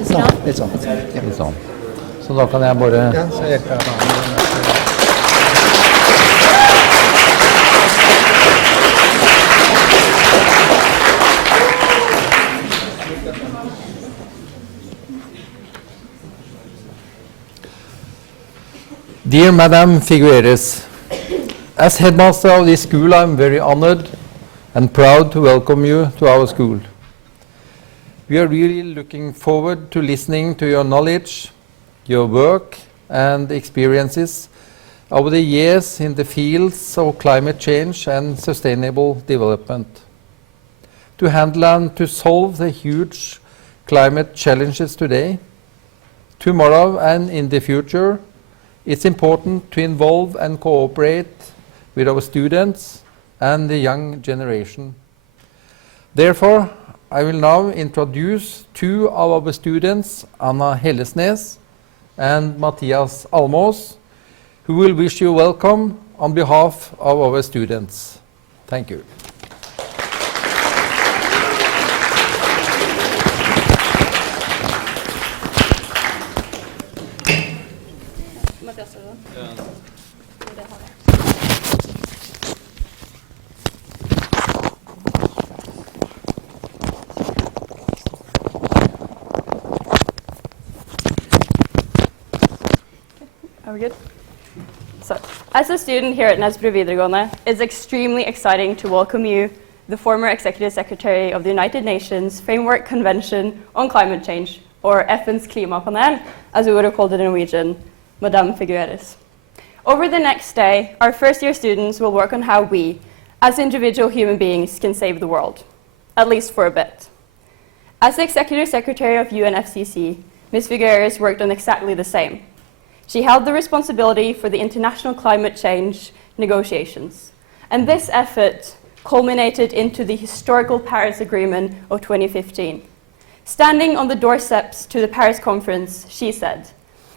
Litt sånn. Litt sånn. Så da kan jeg bare... Ja, så jeg kan Dear Madame Figueres, as headmaster of this school, I'm very honored and proud to welcome you to our school. We are really looking forward to listening to your knowledge, your work and experiences over the years in the fields of climate change and sustainable development. To handle and to solve the huge climate challenges today, tomorrow and in the future, it's important to involve and cooperate with our students and the young generation. Therefore, I will now introduce two of our students, Anna Hellesnes and Mathias Almås, who will wish you welcome on behalf of our students. Thank you. Are we good? So, as a student here at Nesbru videregående, it's extremely exciting to welcome you, the former Executive Secretary of the United Nations Framework Convention on Climate Change, or FN's klimapanel, as we would have called it in Norwegian, Madame Figueres. Over the next day, our first-year students will work on how we, as individual human beings, can save the world, at least for a bit. As the Executive Secretary of UNFCCC, Ms. Figueres worked on exactly the same. She held the responsibility for the international climate change negotiations. And this effort culminated into the historical Paris Agreement of 2015. Standing on the doorsteps to the Paris conference, she said,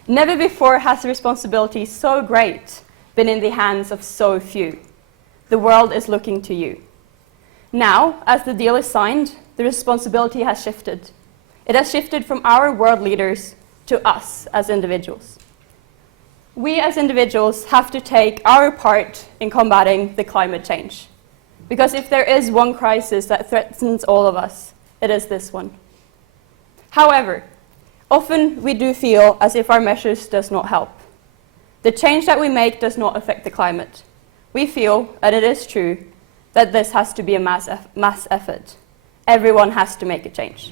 "Never before has a responsibility so great been in the hands of so few. The world is looking to you." Now, as the deal is signed, the responsibility has shifted. It has shifted from our world leaders to us as individuals. We as individuals have to take our part in combating the climate change. Because if there is one crisis that threatens all of us, it is this one. However, often we do feel as if our measures does not help. The change that we make does not affect the climate. We feel, and it is true, that this has to be a mass effort. Everyone has to make a change.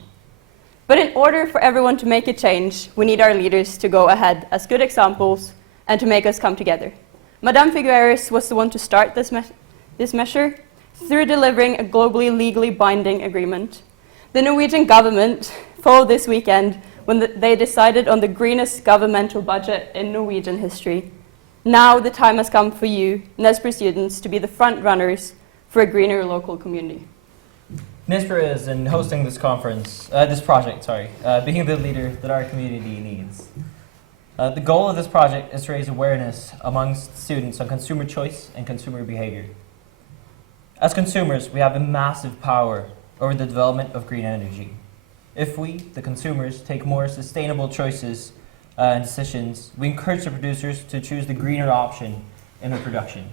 But in order for everyone to make a change, we need our leaders to go ahead as good examples and to make us come together. Madame Figueres was the one to start this measure through delivering a globally legally binding agreement. The Norwegian government followed this weekend when they decided on the greenest governmental budget in Norwegian history. Now the time has come for you, Nesbru students, to be the front runners for a greener local community. Nesbru is in hosting this project, being the leader that our community needs. The goal of this project is to raise awareness amongst students on consumer choice and consumer behavior. As consumers, we have a massive power over the development of green energy. If we, the consumers, take more sustainable choices and decisions, we encourage the producers to choose the greener option in their production.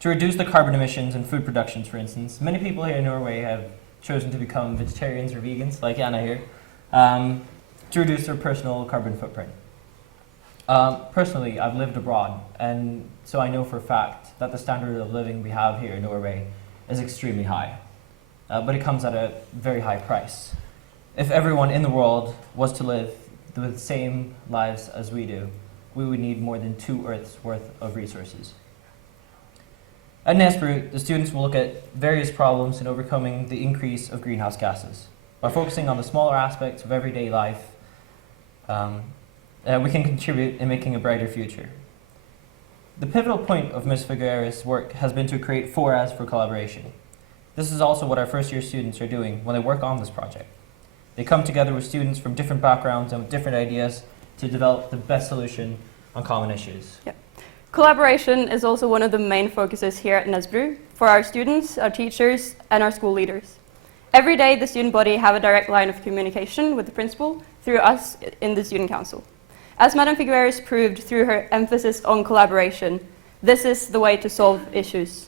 To reduce the carbon emissions in food productions, for instance, many people here in Norway have chosen to become vegetarians or vegans, like Anna here, to reduce their personal carbon footprint. Personally, I've lived abroad, and so I know for a fact that the standard of living we have here in Norway is extremely high, but it comes at a very high price. If everyone in the world was to live the same lives as we do, we would need more than 2 Earths worth of resources. At Nesbru, the students will look at various problems in overcoming the increase of greenhouse gases. By focusing on the smaller aspects of everyday life, we can contribute in making a brighter future. The pivotal point of Ms. Figueres' work has been to create forums for collaboration. This is also what our first-year students are doing when they work on this project. They come together with students from different backgrounds and with different ideas to develop the best solution on common issues. Yep. Collaboration is also one of the main focuses here at Nesbru for our students, our teachers, and our school leaders. Every day, the student body have a direct line of communication with the principal through us in the student council. As Madame Figueres proved through her emphasis on collaboration, this is the way to solve issues.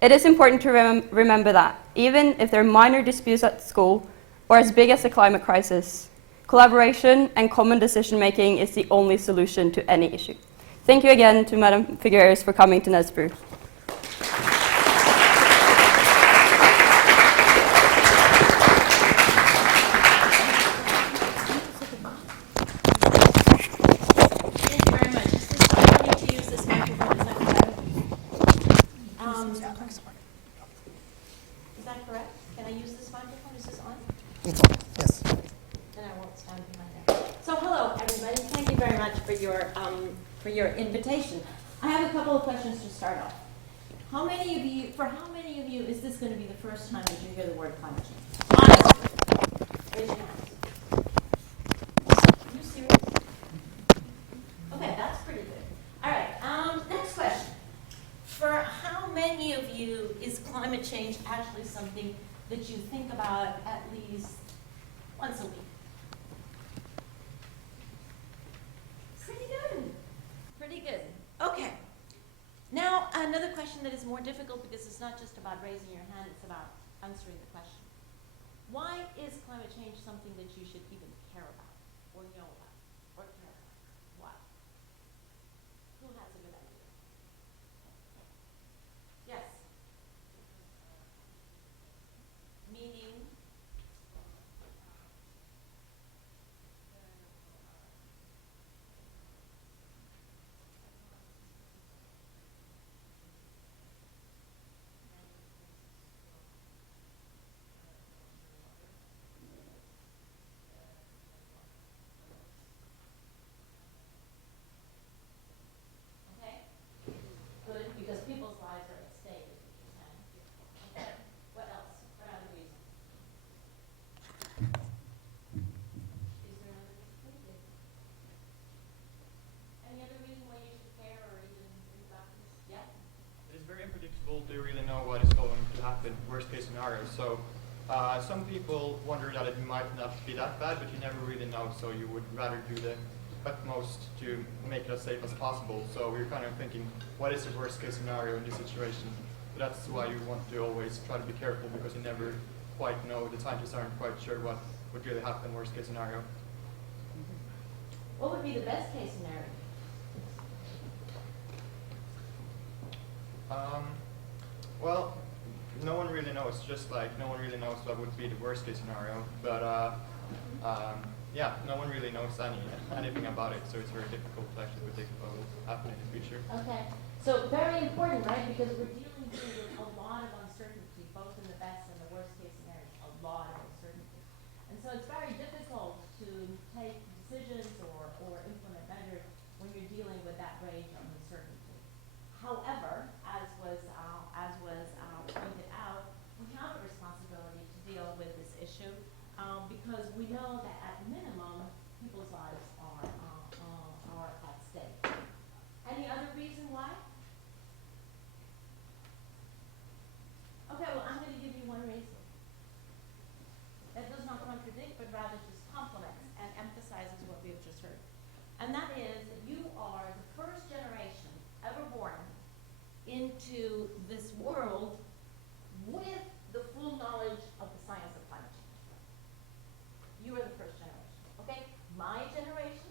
It is important to remember that, even if there are minor disputes at school or as big as the climate crisis, collaboration and common decision-making is the only solution to any issue. Thank you again to Madame Figueres for coming to Nesbru. For your invitation. I have a couple of questions to start off. For how many of you is this going to be the first time that you hear the word climate change? Honestly, raise your hands. Are you serious? Okay, that's pretty good. All right, next question. For how many of you is climate change actually something that you think about at least once a week? Pretty good. Okay. Now, another question that is more difficult because it's not just about raising your hand, it's about answering the question. Why is climate change something that you should even care about, or know about, or care about? Why? Who has a good idea? Yes? Meaning? Because people's lives are at stake, is what you're saying. Okay. What else? What other reason? Is there another reason? Any other reason why you should care or even think about this? Yeah? It's very unpredictable to really know what is going to happen, worst case scenario. So some people wonder that it might not be that bad, but you never really know, so you would rather do the utmost to make it as safe as possible. So we're kind of thinking, what is the worst case scenario in this situation? So that's why you want to always try to be careful, because you never quite know, the scientists aren't quite sure what would really happen, worst case scenario. What would be the best case scenario? Well, no one really knows, just like no one really knows what would be the worst case scenario, but yeah, no one really knows anything about it, so it's very difficult to actually predict what will happen in the future. Okay, so very important, right? Because we're dealing here with a lot of uncertainty, both in the best and the worst case scenarios, a lot of uncertainty. And so it's very difficult to take decisions or implement measures when you're dealing with that range of uncertainty. However, as was pointed out, we have a responsibility to deal with this issue because we know that at minimum, people's lives are at stake. Any other reason why? Okay, well, I'm going to give you one reason. That does not contradict, but rather just complements and emphasizes what we've just heard. And that is that you are the first generation ever born into this world with the full knowledge of the science of climate change. You are the first generation, okay? My generation,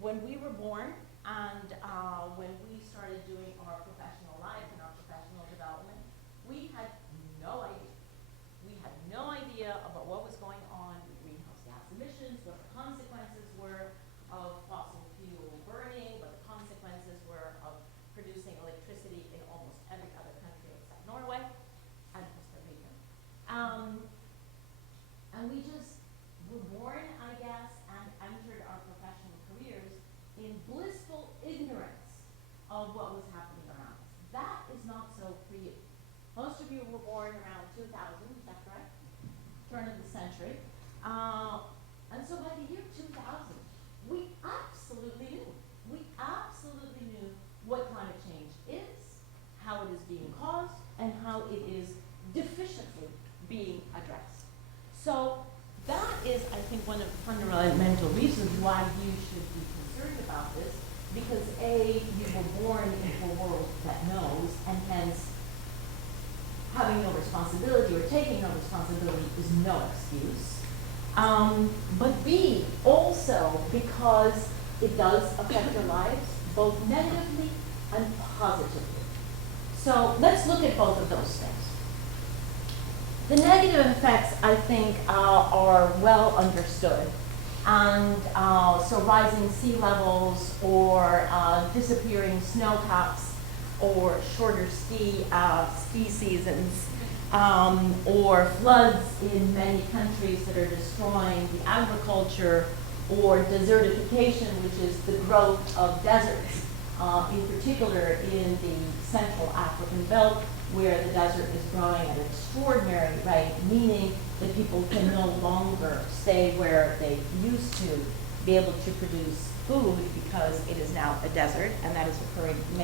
when we were born and when we started doing our professional life and our professional development, we had no idea. We had no idea about what was going on with greenhouse gas emissions, what the consequences were of fossil fuel burning, what the consequences were of producing electricity in almost every other country except Norway and Costa Rica. And we just were born, I guess, and entered our professional careers in blissful ignorance of what was happening around us. That is not so for you. Most of you were born around 2000, is that correct? Turn of the century. And so by the year 2000, we absolutely knew. We absolutely knew what climate change is, how it is being caused, and how it is deficiently being addressed. So that is, I think, one of the fundamental reasons why you should be concerned about this, because A, you were born into a world that knows, and hence having no responsibility or taking no responsibility is no excuse. But B, also because it does affect our lives, both negatively and positively. So let's look at both of those things. The negative effects, I think, are well understood. And so rising sea levels or disappearing snow caps or shorter ski seasons or floods in many countries that are destroying the agriculture, or desertification, which is the growth of deserts, in particular in the Central African belt, where the desert is growing at an extraordinary rate, meaning that people can no longer stay where they used to be able to produce food because it is now a desert, and that is occurring in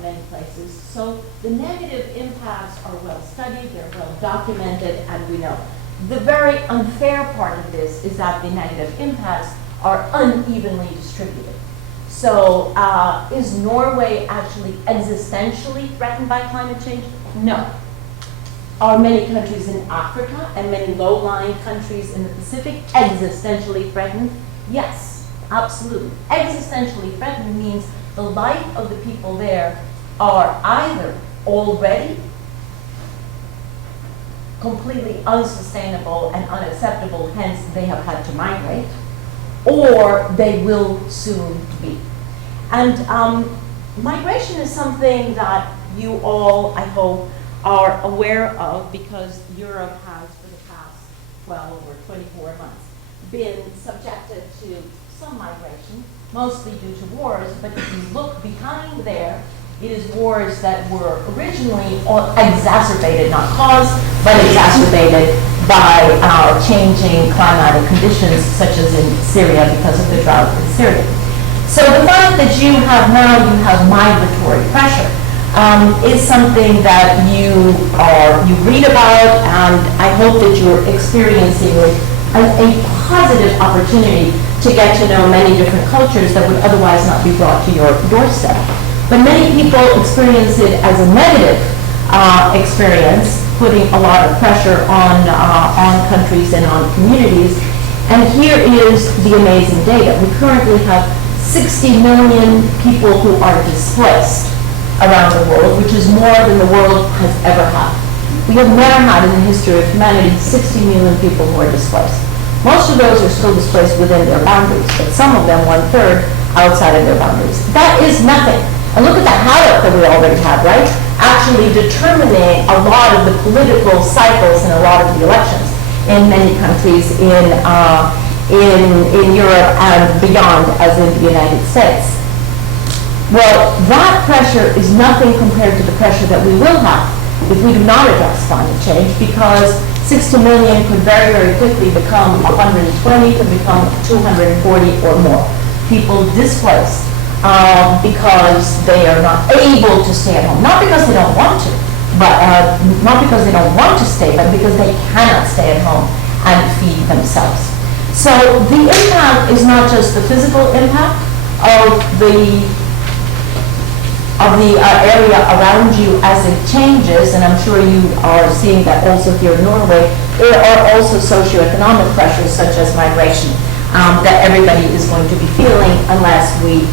many places. So the negative impacts are well studied, they're well documented, and we know. The very unfair part of this is that the negative impacts are unevenly distributed. So is Norway actually existentially threatened by climate change? No. Are many countries in Africa and many low-lying countries in the Pacific existentially threatened? Yes, absolutely. Existentially threatened means the life of the people there are either already completely unsustainable and unacceptable, hence they have had to migrate, or they will soon be. And migration is something that you all, I hope, are aware of, because Europe has, for the past 12 or 24 months, been subjected to some migration, mostly due to wars, but if you look behind there, it is wars that were originally exacerbated, not caused, but exacerbated by changing climatic conditions, such as in Syria because of the drought in Syria. So the fact that you have migratory pressure is something that you read about, and I hope that you're experiencing it as a positive opportunity to get to know many different cultures that would otherwise not be brought to your doorstep. But many people experience it as a negative experience, putting a lot of pressure on countries and on communities. And here is the amazing data. We currently have 60 million people who are displaced around the world, which is more than the world has ever had. We have never had in the history of humanity 60 million people who are displaced. Most of those are still displaced within their boundaries, but some of them, 1/3, outside of their boundaries. That is nothing. And look at the havoc that we already have, right? Actually determining a lot of the political cycles and a lot of the elections in many countries in Europe and beyond, as in the United States. Well, that pressure is nothing compared to the pressure that we will have if we do not address climate change, because 60 million could very, very quickly become 120, could become 240 or more people displaced because they are not able to stay at home. Not because they don't want to, but not because they don't want to stay, but because they cannot stay at home and feed themselves. So the impact is not just the physical impact of the area around you as it changes, and I'm sure you are seeing that also here in Norway. There are also socioeconomic pressures such as migration that everybody is going to be feeling unless we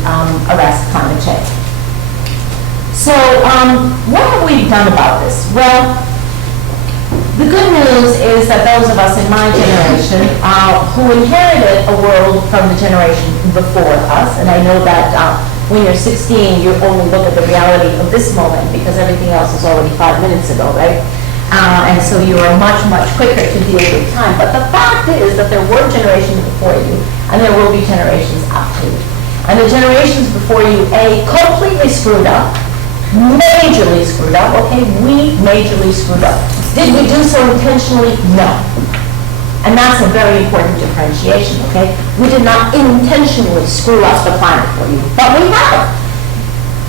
arrest climate change. So what have we done about this? Well, the good news is that those of us in my generation who inherited a world from the generation before us, and I know that when you're 16, you only look at the reality of this moment because everything else is already 5 minutes ago, right? And so you are much, much quicker to deal with time. But the fact is that there were generations before you, and there will be generations after you. And the generations before you, A, completely screwed up, majorly screwed up, okay? We majorly screwed up. Did we do so intentionally? No. And that's a very important differentiation, okay? We did not intentionally screw up the planet for you, but we have,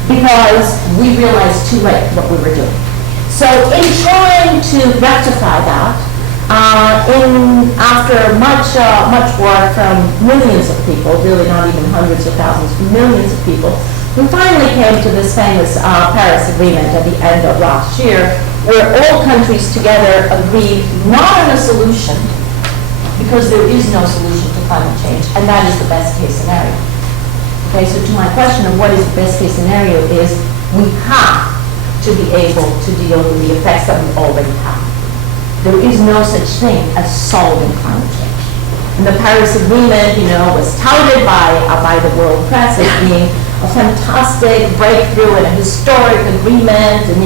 because we realized too late what we were doing. So in trying to rectify that, after much work from millions of people, really not even hundreds of thousands, millions of people, we finally came to this famous Paris Agreement at the end of last year, where all countries together agreed not on a solution, because there is no solution to climate change, and that is the best case scenario. Okay, so to my question of what is the best case scenario is we have to be able to deal with the effects that we already have. There is no such thing as solving climate change. And the Paris Agreement, was touted by the world press as being a fantastic breakthrough and a historic agreement and,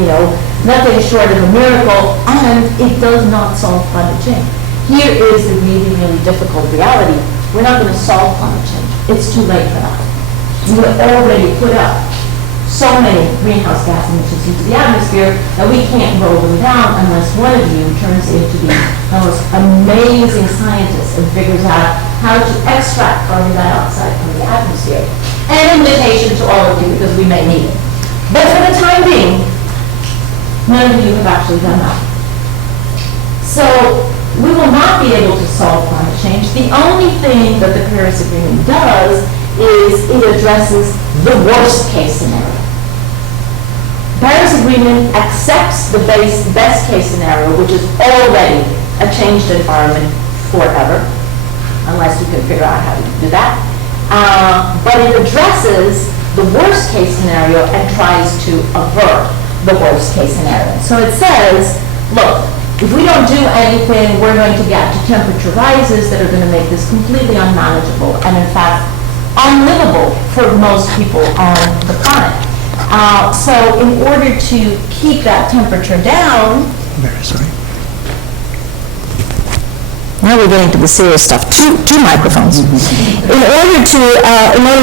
nothing short of a miracle, and it does not solve climate change. Here is the really, really difficult reality. We're not going to solve climate change. It's too late for that. We have already put up so many greenhouse gas emissions into the atmosphere that we can't roll them down unless one of you turns into the most amazing scientist and figures out how to extract carbon dioxide from the atmosphere. An invitation to all of you, because we may need it. But for the time being, none of you have actually done that. So we will not be able to solve climate change. The only thing that the Paris Agreement does is it addresses the worst case scenario. The Paris Agreement accepts the best case scenario, which is already a changed environment forever, unless you can figure out how to do that. But it addresses the worst case scenario and tries to avert the worst case scenario. So it says, look, if we don't do anything, we're going to get to temperature rises that are going to make this completely unmanageable and, in fact, unlivable for most people on the planet. So in order to keep that temperature down, Very sorry. now we're getting to the serious stuff. Two microphones. In order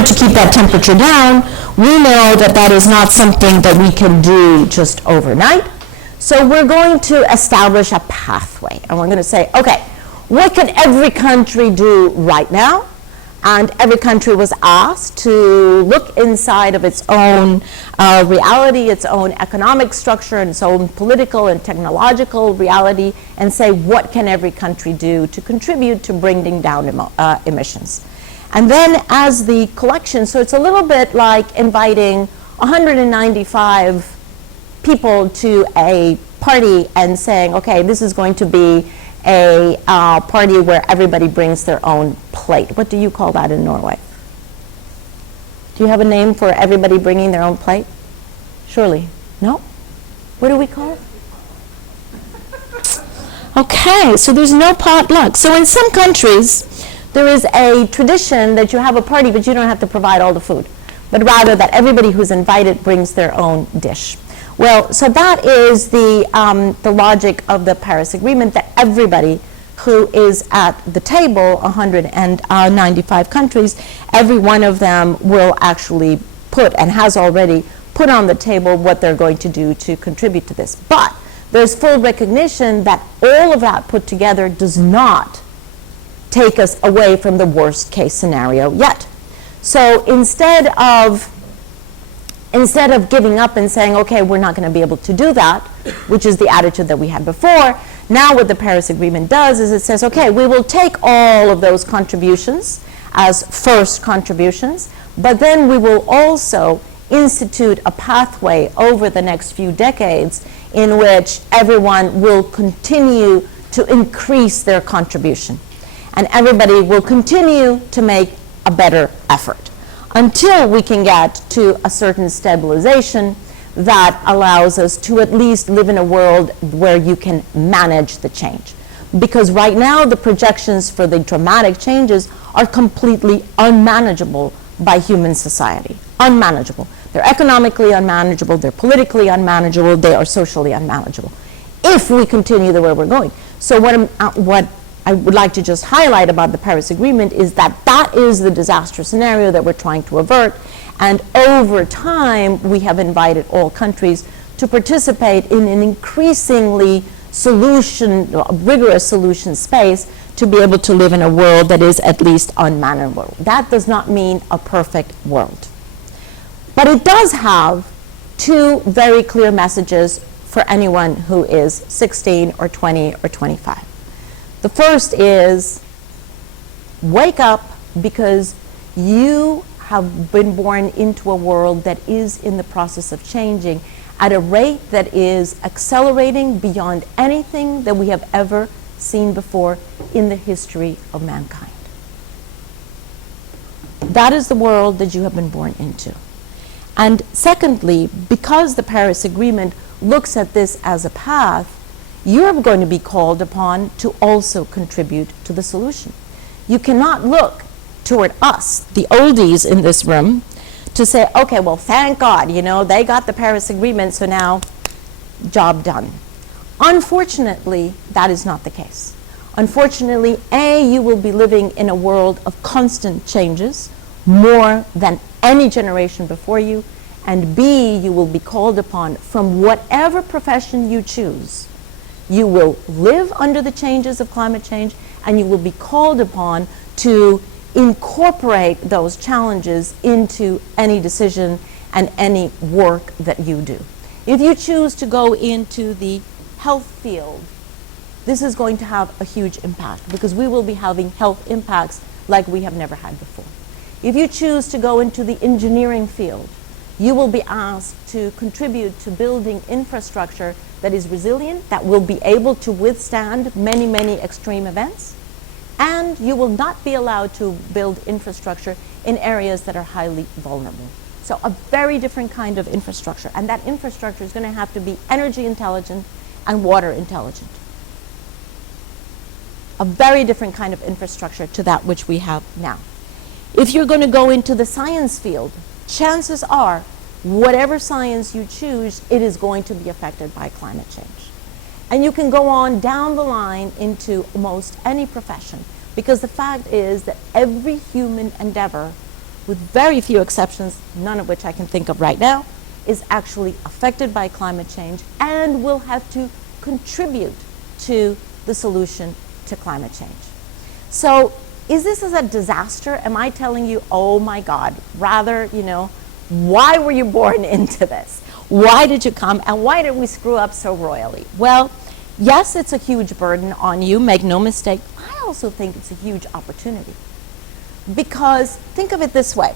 to keep that temperature down, we know that that is not something that we can do just overnight. So we're going to establish a pathway, and we're going to say, okay, what can every country do right now? And every country was asked to look inside of its own reality, its own economic structure, and its own political and technological reality, and say, what can every country do to contribute to bringing down emissions? And then as the collection, so it's a little bit like inviting 195 people to a party and saying, okay, this is going to be a party where everybody brings their own plate. What do you call that in Norway? Do you have a name for everybody bringing their own plate? Surely. No? What do we call it? Okay, so there's no potluck. So in some countries, there is a tradition that you have a party, but you don't have to provide all the food, but rather that everybody who's invited brings their own dish. Well, so that is the logic of the Paris Agreement, that everybody who is at the table, 195 countries, every one of them will actually put, and has already put on the table, what they're going to do to contribute to this. But there's full recognition that all of that put together does not take us away from the worst case scenario yet. So instead of giving up and saying, okay, we're not going to be able to do that, which is the attitude that we had before, now what the Paris Agreement does is it says, okay, we will take all of those contributions as first contributions, but then we will also institute a pathway over the next few decades in which everyone will continue to increase their contribution. And everybody will continue to make a better effort until we can get to a certain stabilization that allows us to at least live in a world where you can manage the change. Because right now, the projections for the dramatic changes are completely unmanageable by human society. Unmanageable. They're economically unmanageable, they're politically unmanageable, they are socially unmanageable, if we continue the way we're going. So what I would like to just highlight about the Paris Agreement is that that is the disaster scenario that we're trying to avert. And over time, we have invited all countries to participate in an increasingly rigorous solution space to be able to live in a world that is at least unmanageable. That does not mean a perfect world. But it does have two very clear messages for anyone who is 16 or 20 or 25. The first is wake up, because you have been born into a world that is in the process of changing at a rate that is accelerating beyond anything that we have ever seen before in the history of mankind. That is the world that you have been born into. And secondly, because the Paris Agreement looks at this as a path, you're going to be called upon to also contribute to the solution. You cannot look toward us, the oldies in this room, to say, okay, well, thank God, you know, they got the Paris Agreement, so now, job done. Unfortunately, that is not the case. Unfortunately, A, you will be living in a world of constant changes, more than any generation before you, and B, you will be called upon from whatever profession you choose. You will live under the changes of climate change, and you will be called upon to incorporate those challenges into any decision and any work that you do. If you choose to go into the health field, this is going to have a huge impact, because we will be having health impacts like we have never had before. If you choose to go into the engineering field, you will be asked to contribute to building infrastructure that is resilient, that will be able to withstand many, many extreme events, and you will not be allowed to build infrastructure in areas that are highly vulnerable. So a very different kind of infrastructure, and that infrastructure is going to have to be energy intelligent and water intelligent. A very different kind of infrastructure to that which we have now. If you're going to go into the science field, chances are, whatever science you choose, it is going to be affected by climate change. And you can go on down the line into almost any profession, because the fact is that every human endeavor, with very few exceptions, none of which I can think of right now, is actually affected by climate change and will have to contribute to the solution to climate change. So is this a disaster? Am I telling you, oh my God, rather, you know, why were you born into this? Why did you come, and why did we screw up so royally? Well, yes, it's a huge burden on you, make no mistake. I also think it's a huge opportunity. Because think of it this way.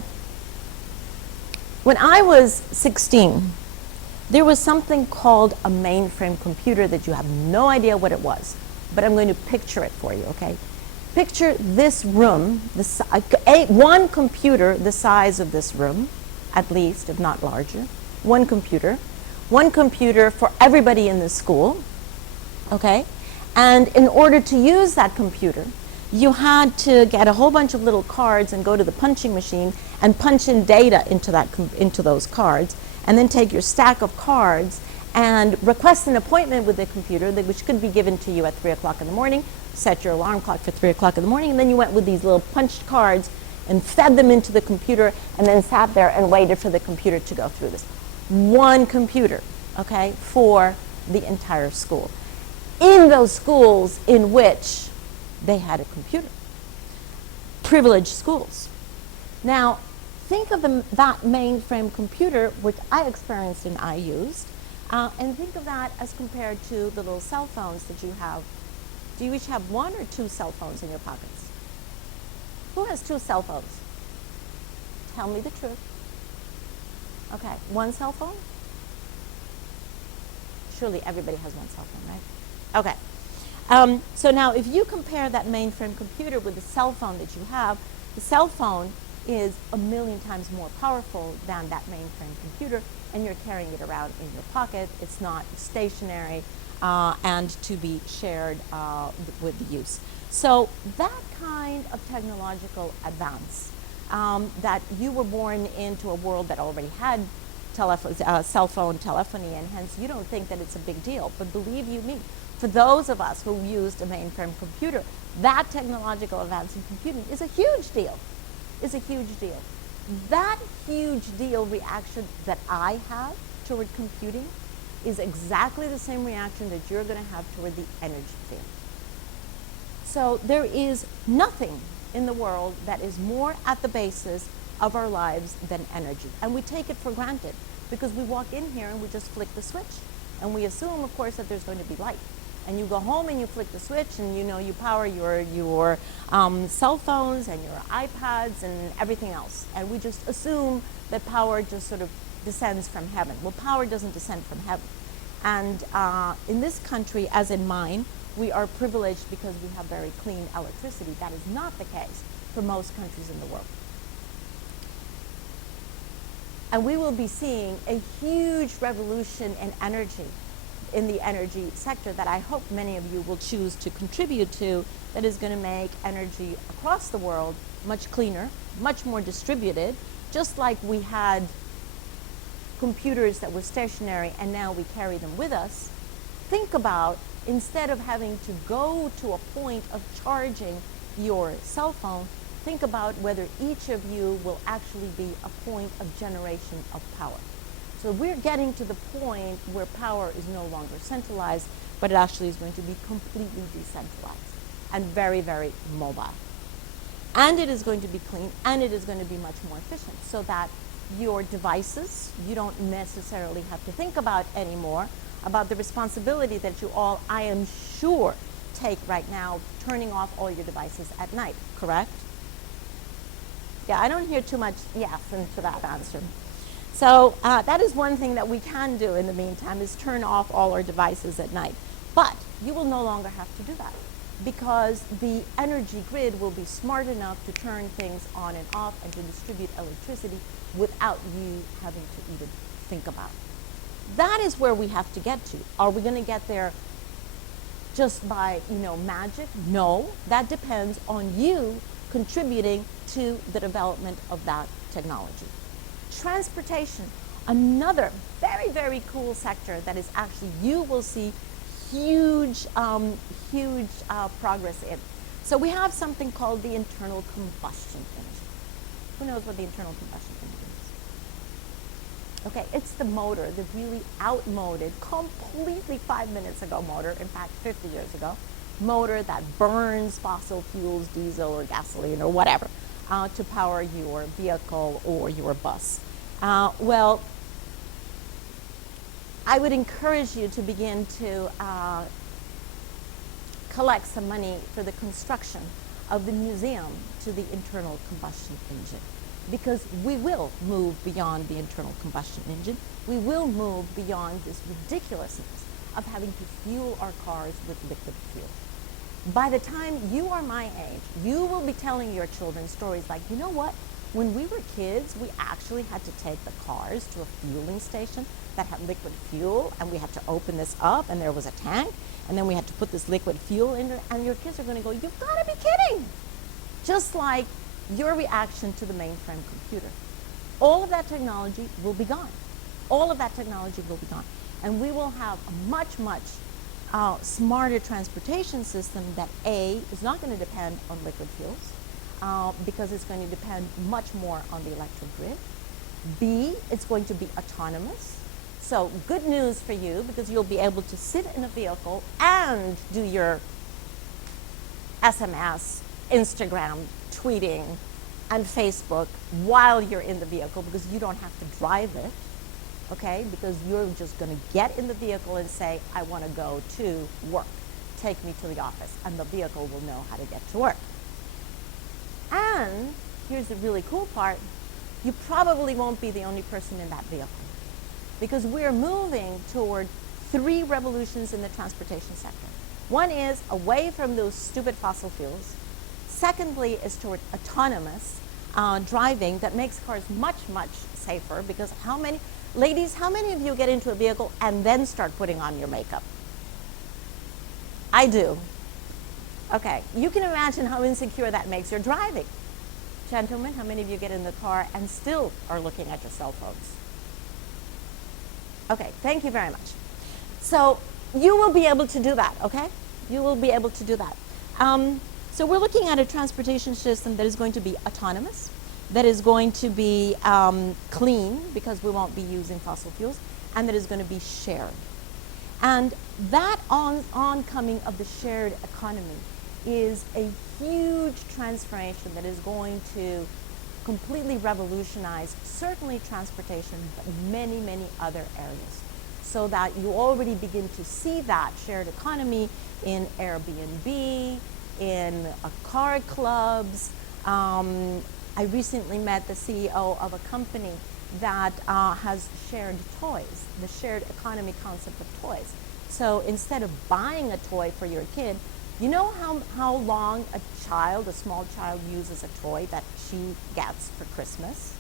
When I was 16, there was something called a mainframe computer that you have no idea what it was, but I'm going to picture it for you, okay? Picture this room, one computer the size of this room, at least, if not larger. One computer for everybody in the school, okay? And in order to use that computer, you had to get a whole bunch of little cards and go to the punching machine and punch in data into those cards, and then take your stack of cards and request an appointment with the computer, which could be given to you at 3 o'clock in the morning, set your alarm clock for 3 o'clock in the morning, and then you went with these little punched cards and fed them into the computer, and then sat there and waited for the computer to go through this. One computer, okay, for the entire school. In those schools in which they had a computer. Privileged schools. Now, think of that mainframe computer, which I experienced and I used, and think of that as compared to the little cell phones that you have. Do you each have one or two cell phones in your pockets? Who has two cell phones? Tell me the truth. Okay, one cell phone? Surely everybody has one cell phone, right? Okay. So now if you compare that mainframe computer with the cell phone that you have, the cell phone is 1,000,000 times more powerful than that mainframe computer, and you're carrying it around in your pocket. It's not stationary and to be shared with the use. So that kind of technological advance, that you were born into a world that already had cell phone telephony, and hence you don't think that it's a big deal. But believe you me, for those of us who used a mainframe computer, that technological advance in computing is a huge deal. Is a huge deal. That huge deal reaction that I have toward computing is exactly the same reaction that you're going to have toward the energy field. So there is nothing in the world that is more at the basis of our lives than energy. And we take it for granted because we walk in here and we just flick the switch And we assume, of course, that there's going to be light. And you go home and you flick the switch and you know you power your cell phones and your iPads and everything else. And we just assume that power just sort of descends from heaven. Well, power doesn't descend from heaven. And in this country, as in mine, we are privileged because we have very clean electricity. That is not the case for most countries in the world. And we will be seeing a huge revolution in energy, in the energy sector, that I hope many of you will choose to contribute to, that is going to make energy across the world much cleaner, much more distributed, just like we had computers that were stationary and now we carry them with us. Think about, instead of having to go to a point of charging your cell phone, think about whether each of you will actually be a point of generation of power. So we're getting to the point where power is no longer centralized, but it actually is going to be completely decentralized and very, very mobile. And it is going to be clean, and it is going to be much more efficient, so that your devices, you don't necessarily have to think about anymore about the responsibility that you all, I am sure, take right now, turning off all your devices at night, correct? Yeah, I don't hear too much yes into that answer. So that is one thing that we can do in the meantime, is turn off all our devices at night. But you will no longer have to do that, because the energy grid will be smart enough to turn things on and off and to distribute electricity without you having to even think about it. That is where we have to get to. Are we going to get there just by, magic? No, that depends on you contributing to the development of that technology. Transportation, another very, very cool sector that is actually, you will see huge progress in. So we have something called the internal combustion engine. Who knows what the internal combustion engine is? Okay, it's the motor, the really outmoded, completely 5 minutes ago motor, in fact 50 years ago, motor that burns fossil fuels, diesel or gasoline or whatever, to power your vehicle or your bus. Well, I would encourage you to begin to collect some money for the construction of the museum to the internal combustion engine, because we will move beyond the internal combustion engine. We will move beyond this ridiculousness of having to fuel our cars with liquid fuel. By the time you are my age, you will be telling your children stories like, you know what? When we were kids, we actually had to take the cars to a fueling station that had liquid fuel, and we had to open this up, and there was a tank, and then we had to put this liquid fuel in there, and your kids are going to go, you've got to be kidding! Just like your reaction to the mainframe computer. All of that technology will be gone. All of that technology will be gone. And we will have a much, much smarter transportation system that A, is not going to depend on liquid fuels, because it's going to depend much more on the electric grid. B, it's going to be autonomous. So good news for you, because you'll be able to sit in a vehicle and do your SMS, Instagram, tweeting, and Facebook while you're in the vehicle, because you don't have to drive it. Okay, because you're just going to get in the vehicle and say, I want to go to work. Take me to the office. And the vehicle will know how to get to work. And here's the really cool part. You probably won't be the only person in that vehicle, because we're moving toward 3 revolutions in the transportation sector. One is away from those stupid fossil fuels. Secondly is toward autonomous driving that makes cars much, much safer, because ladies, how many of you get into a vehicle and then start putting on your makeup? I do. Okay, you can imagine how insecure that makes your driving. Gentlemen, how many of you get in the car and still are looking at your cell phones? Okay, thank you very much. So you will be able to do that, okay? You will be able to do that. So we're looking at a transportation system that is going to be autonomous, that is going to be clean, because we won't be using fossil fuels, and that is going to be shared. And that oncoming of the shared economy is a huge transformation that is going to completely revolutionize certainly transportation, but many, many other areas. so that you already begin to see that shared economy in Airbnb, in car clubs. I recently met the CEO of a company that has shared toys, the shared economy concept of toys. So instead of buying a toy for your kid, you know how long a small child uses a toy that she gets for Christmas?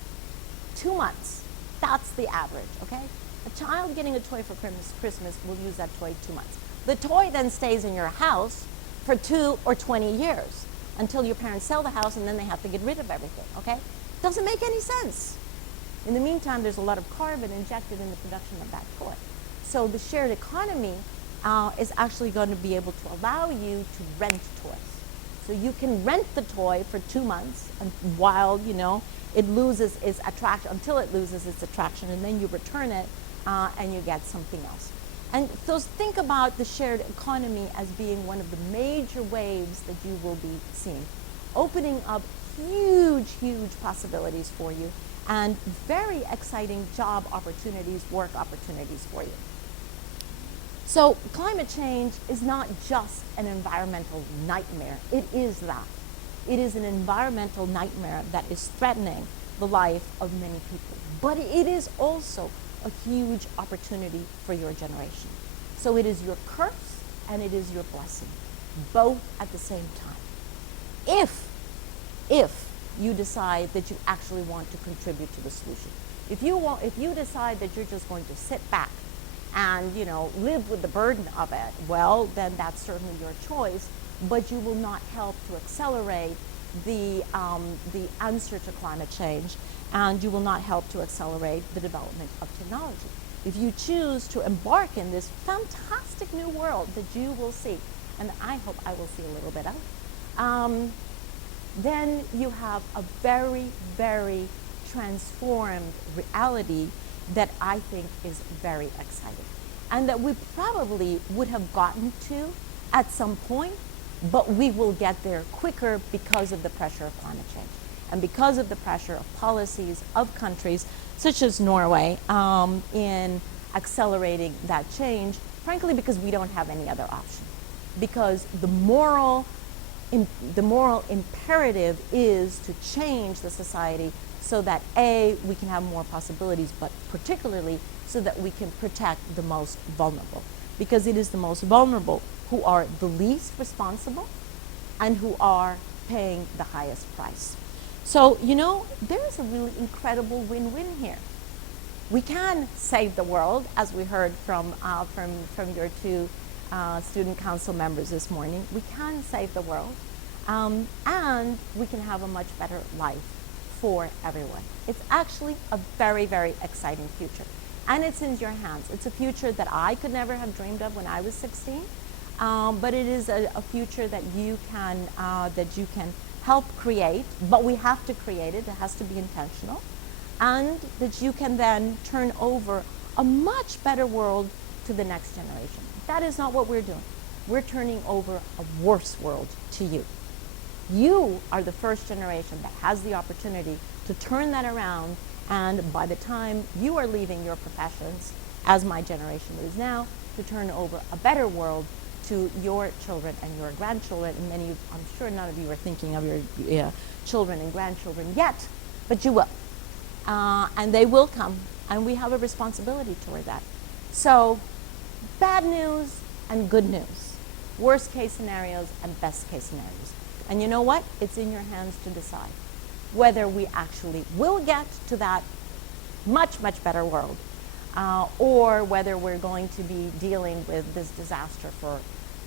2 months. That's the average, okay? A child getting a toy for Christmas will use that toy 2 months. The toy then stays in your house for 2 or 20 years until your parents sell the house and then they have to get rid of everything, okay? Doesn't make any sense. In the meantime, there's a lot of carbon injected in the production of that toy. So the shared economy is actually going to be able to allow you to rent toys. So you can rent the toy for 2 months and while, it loses its attraction, until it loses its attraction, and then you return it and you get something else. And so think about the shared economy as being one of the major waves that you will be seeing, opening up huge, huge possibilities for you and very exciting job opportunities, work opportunities for you. So climate change is not just an environmental nightmare. It is that. It is an environmental nightmare that is threatening the life of many people. But it is also a huge opportunity for your generation. So it is your curse and it is your blessing, both at the same time. If you decide that you actually want to contribute to the solution. If you decide that you're just going to sit back and live with the burden of it, well, then that's certainly your choice, but you will not help to accelerate the answer to climate change, and you will not help to accelerate the development of technology. If you choose to embark in this fantastic new world that you will see, and I hope I will see a little bit of, then you have a very, very transformed reality that I think is very exciting, and that we probably would have gotten to at some point, but we will get there quicker because of the pressure of climate change and because of the pressure of policies of countries such as Norway in accelerating that change, frankly because we don't have any other option. Because the moral imperative is to change the society so that A, we can have more possibilities, but particularly so that we can protect the most vulnerable. Because it is the most vulnerable who are the least responsible and who are paying the highest price. So, there is a really incredible win-win here. We can save the world, as we heard from your two student council members this morning. We can save the world, and we can have a much better life for everyone. It's actually a very, very exciting future. And it's in your hands. It's a future that I could never have dreamed of when I was 16, but it is a future that you can help create, but we have to create it. It has to be intentional. And that you can then turn over a much better world to the next generation. That is not what we're doing. We're turning over a worse world to you. You are the first generation that has the opportunity to turn that around, and by the time you are leaving your professions, as my generation is now, to turn over a better world to your children and your grandchildren. And I'm sure none of you are thinking of your children and grandchildren yet, but you will. And they will come, and we have a responsibility toward that. So, bad news and good news, worst case scenarios and best case scenarios. And you know what? It's in your hands to decide whether we actually will get to that much, much better world, or whether we're going to be dealing with this disaster for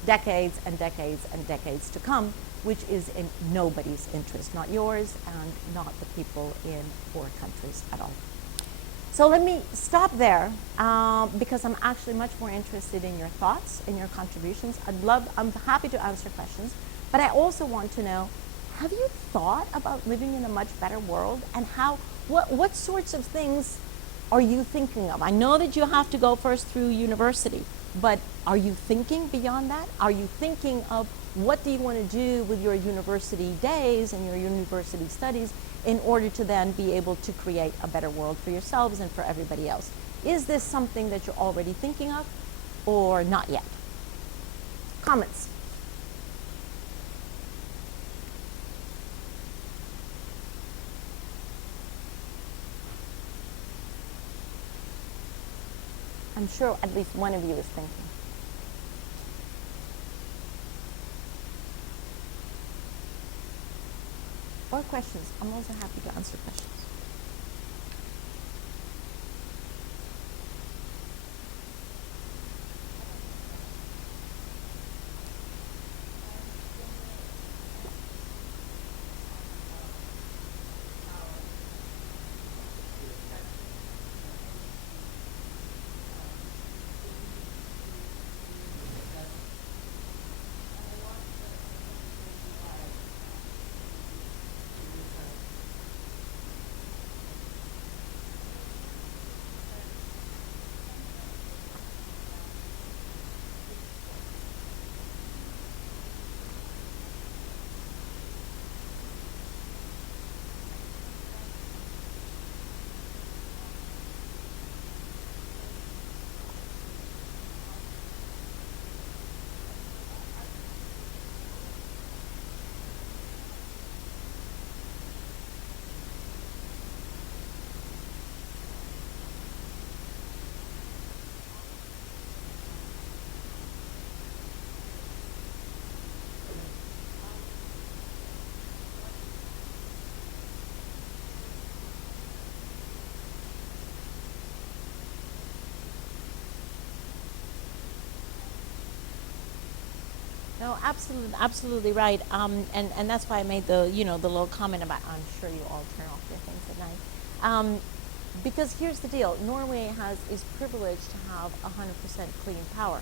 decades and decades and decades to come, which is in nobody's interest, not yours and not the people in poor countries at all. So let me stop there because I'm actually much more interested in your thoughts, in your contributions. I'm happy to answer questions, but I also want to know, have you thought about living in a much better world, and what sorts of things are you thinking of? I know that you have to go first through university, but are you thinking beyond that? Are you thinking of what do you want to do with your university days and your university studies in order to then be able to create a better world for yourselves and for everybody else? Is this something that you're already thinking of or not yet? Comments? I'm sure at least one of you is thinking. Or questions. I'm also happy to answer questions. No, absolutely right. And that's why I made the, the little comment about, I'm sure you all turn off your things at night. Because here's the deal, Norway is privileged to have 100% clean power,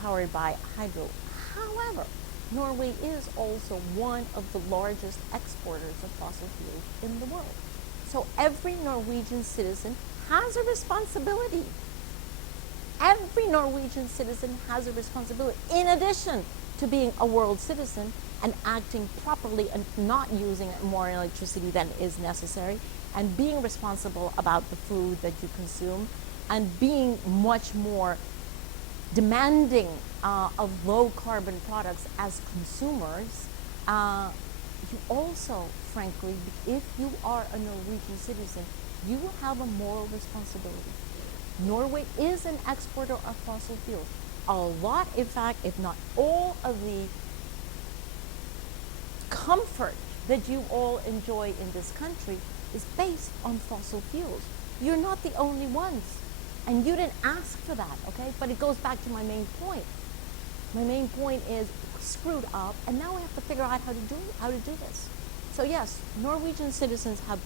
powered by hydro. However, Norway is also one of the largest exporters of fossil fuels in the world. So every Norwegian citizen has a responsibility. Every Norwegian citizen has a responsibility, in addition to being a world citizen and acting properly and not using more electricity than is necessary, and being responsible about the food that you consume, and being much more demanding of low carbon products as consumers. You also, frankly, if you are a Norwegian citizen, you will have a moral responsibility. Norway is an exporter of fossil fuels. A lot, in fact, if not all of the comfort that you all enjoy in this country is based on fossil fuels. You're not the only ones. And you didn't ask for that, okay? But it goes back to my main point. My main point is screwed up, and now we have to figure out how to do this. So yes, Norwegian citizens have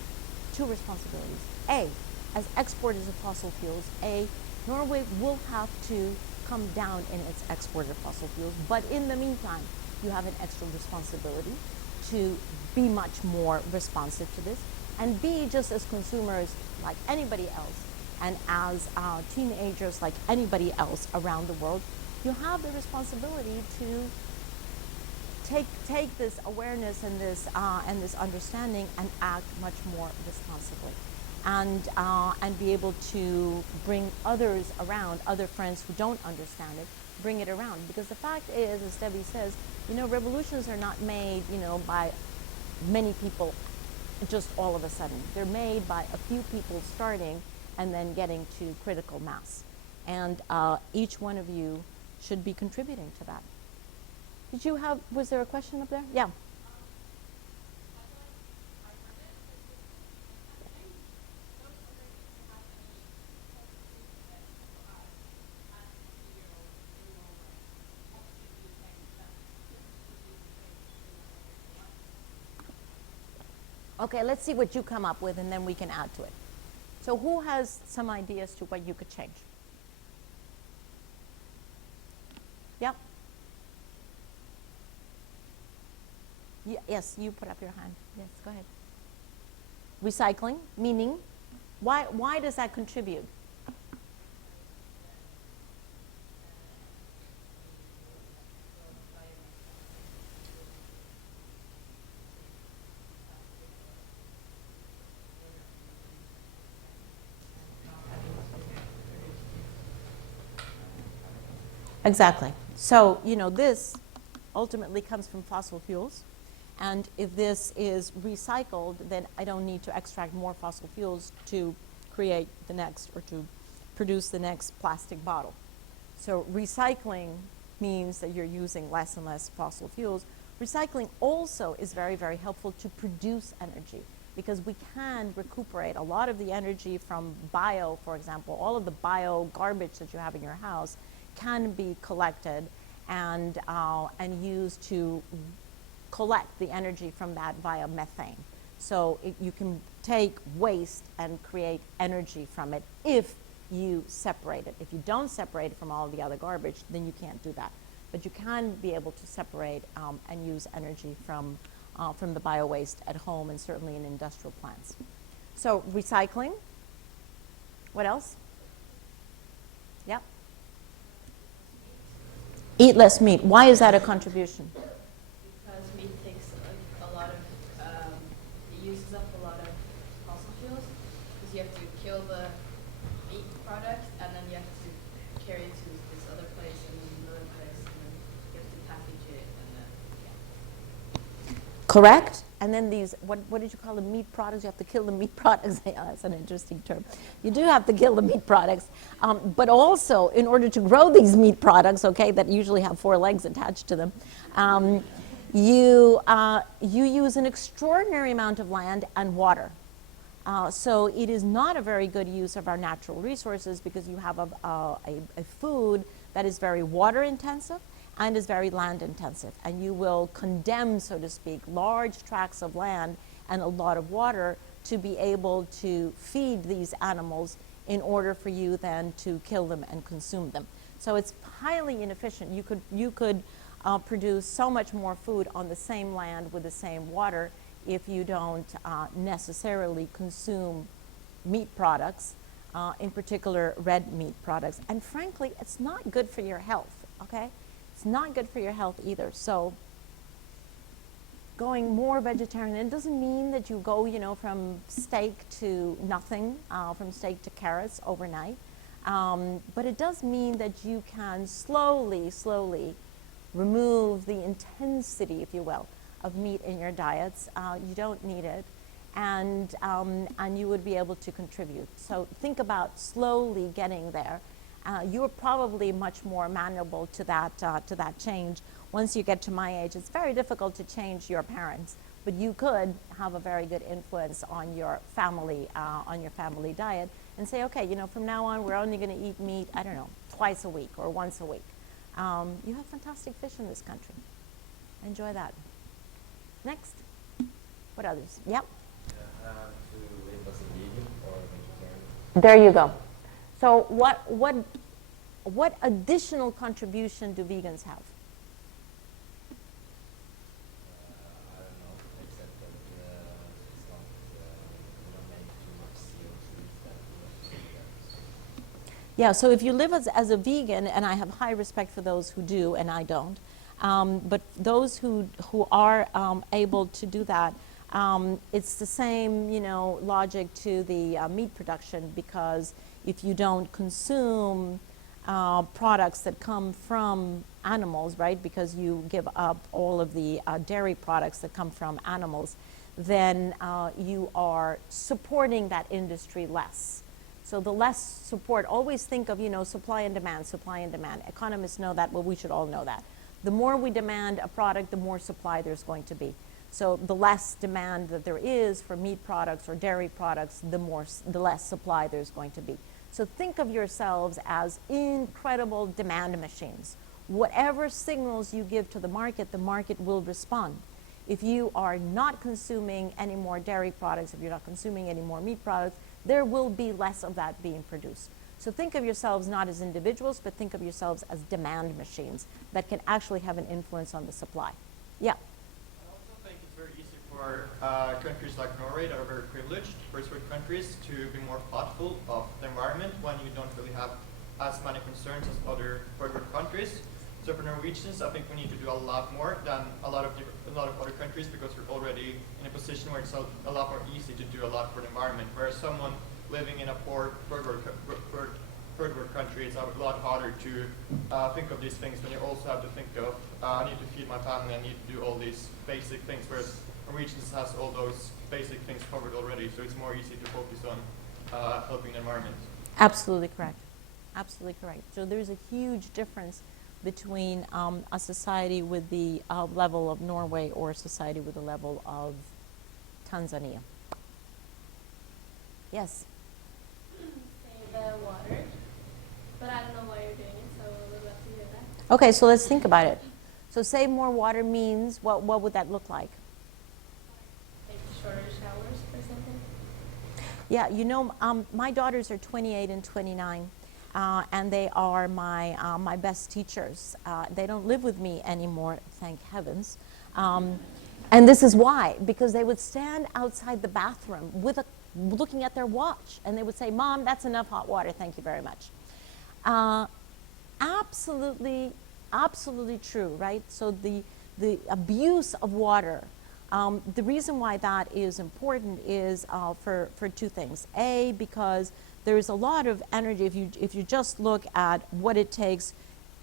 two responsibilities. A, as exporters of fossil fuels, Norway will have to come down in its export of fossil fuels, but in the meantime, you have an extra responsibility to be much more responsive to this, and B, just as consumers like anybody else, and as teenagers like anybody else around the world, you have the responsibility to take this awareness and this understanding and act much more responsibly, and be able to bring others around, other friends who don't understand it, bring it around. Because the fact is, as Debbie says, revolutions are not made, by many people just all of a sudden. They're made by a few people starting and then getting to critical mass. And each one of you should be contributing to that. Was there a question up there? Yeah. Okay, let's see what you come up with, and then we can add to it. So who has some ideas to what you could change? Yep. Yes, you put up your hand. Yes, go ahead. Recycling, meaning, why does that contribute? Exactly. So, this ultimately comes from fossil fuels. And if this is recycled, then I don't need to extract more fossil fuels to create the next or to produce the next plastic bottle. So recycling means that you're using less and less fossil fuels. Recycling also is very, very helpful to produce energy because we can recuperate a lot of the energy from bio, for example. All of the bio garbage that you have in your house can be collected and used to collect the energy from that via methane. So you can take waste and create energy from it if you separate it. If you don't separate it from all the other garbage, then you can't do that. But you can be able to separate and use energy from the bio waste at home and certainly in industrial plants. So recycling. What else? Yep. Eat less meat. Why is that a contribution? Because meat takes a lot of, it uses up a lot of fossil fuels because you have to kill the meat product and then you have to carry it to this other place and then another place and then you have to package it and then, Correct. And then these, what did you call the meat products? You have to kill the meat products. Yeah, that's an interesting term. You do have to kill the meat products. But also, in order to grow these meat products, okay, that usually have 4 legs attached to them, you use an extraordinary amount of land and water. So it is not a very good use of our natural resources because you have a food that is very water intensive and is very land intensive. And you will condemn, so to speak, large tracts of land and a lot of water to be able to feed these animals in order for you then to kill them and consume them. So it's highly inefficient. You could produce so much more food on the same land with the same water if you don't necessarily consume meat products, in particular red meat products. And frankly, it's not good for your health, okay? It's not good for your health either. So going more vegetarian, it doesn't mean that you go, from steak to nothing, from steak to carrots overnight. But it does mean that you can slowly remove the intensity, if you will, of meat in your diets. You don't need it, and you would be able to contribute. So think about slowly getting there. You are probably much more amenable to that change. Once you get to my age, it's very difficult to change your parents, but you could have a very good influence on your family diet, and say, okay, from now on, we're only going to eat meat, I don't know, twice a week or once a week. You have fantastic fish in this country. Enjoy that. Next. What others? Yep. To live as a vegan or vegetarian. There you go. So what additional contribution do vegans have? I don't know, except that it's not, we don't make too much CO2 that we have. Yeah, so if you live as a vegan, and I have high respect for those who do, and I don't, but those who are able to do that, it's the same, logic to the meat production, because if you don't consume products that come from animals, right, because you give up all of the dairy products that come from animals, then you are supporting that industry less. So the less support, always think of, supply and demand, supply and demand. Economists know that, well, we should all know that. The more we demand a product, the more supply there's going to be. So the less demand that there is for meat products or dairy products, the less supply there's going to be. So think of yourselves as incredible demand machines. Whatever signals you give to the market will respond. If you are not consuming any more dairy products, if you're not consuming any more meat products, there will be less of that being produced. So think of yourselves not as individuals, but think of yourselves as demand machines that can actually have an influence on the supply. Yeah. I also think it's very easy for countries like Norway that are very privileged, first world countries, to be more thoughtful of the environment when you don't really have as many concerns as other third world countries. So for Norwegians, I think we need to do a lot more than a lot of other countries, because we're already in a position where it's a lot more easy to do a lot for the environment. Whereas someone living in a poor third third world country, it's a lot harder to think of these things when you also have to think of, I need to feed my family, I need to do all these basic things, whereas Norwegians has all those basic things covered already, so it's more easy to focus on helping the environment. Absolutely correct. Absolutely correct. So there's a huge difference between a society with the level of Norway or a society with the level of Tanzania. Yes? Save the water, but I don't know why you're doing it, so we'd love to hear that. Okay, so let's think about it. So save more water means, what would that look like? Take shorter showers or something. Yeah, you know, my daughters are 28 and 29, and they are my best teachers. They don't live with me anymore, thank heavens. And this is why, because they would stand outside the bathroom looking at their watch, and they would say, "Mom, that's enough hot water, thank you very much." Absolutely true, right? So the abuse of water, the reason why that is important is for two things. A, because there's a lot of energy. If you just look at what it takes,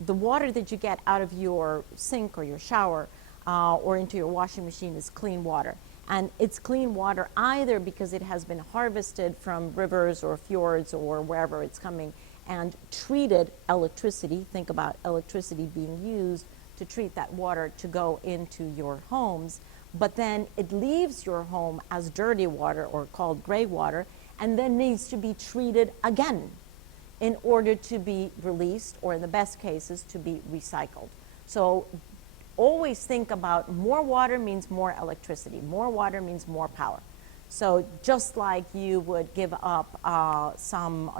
the water that you get out of your sink or your shower or into your washing machine is clean water. And it's clean water either because it has been harvested from rivers or fjords or wherever it's coming and treated electricity. Think about electricity being used to treat that water to go into your homes. But then it leaves your home as dirty water or called gray water and then needs to be treated again in order to be released, or in the best cases, to be recycled. So always think about more water means more electricity. More water means more power. So just like you would give up some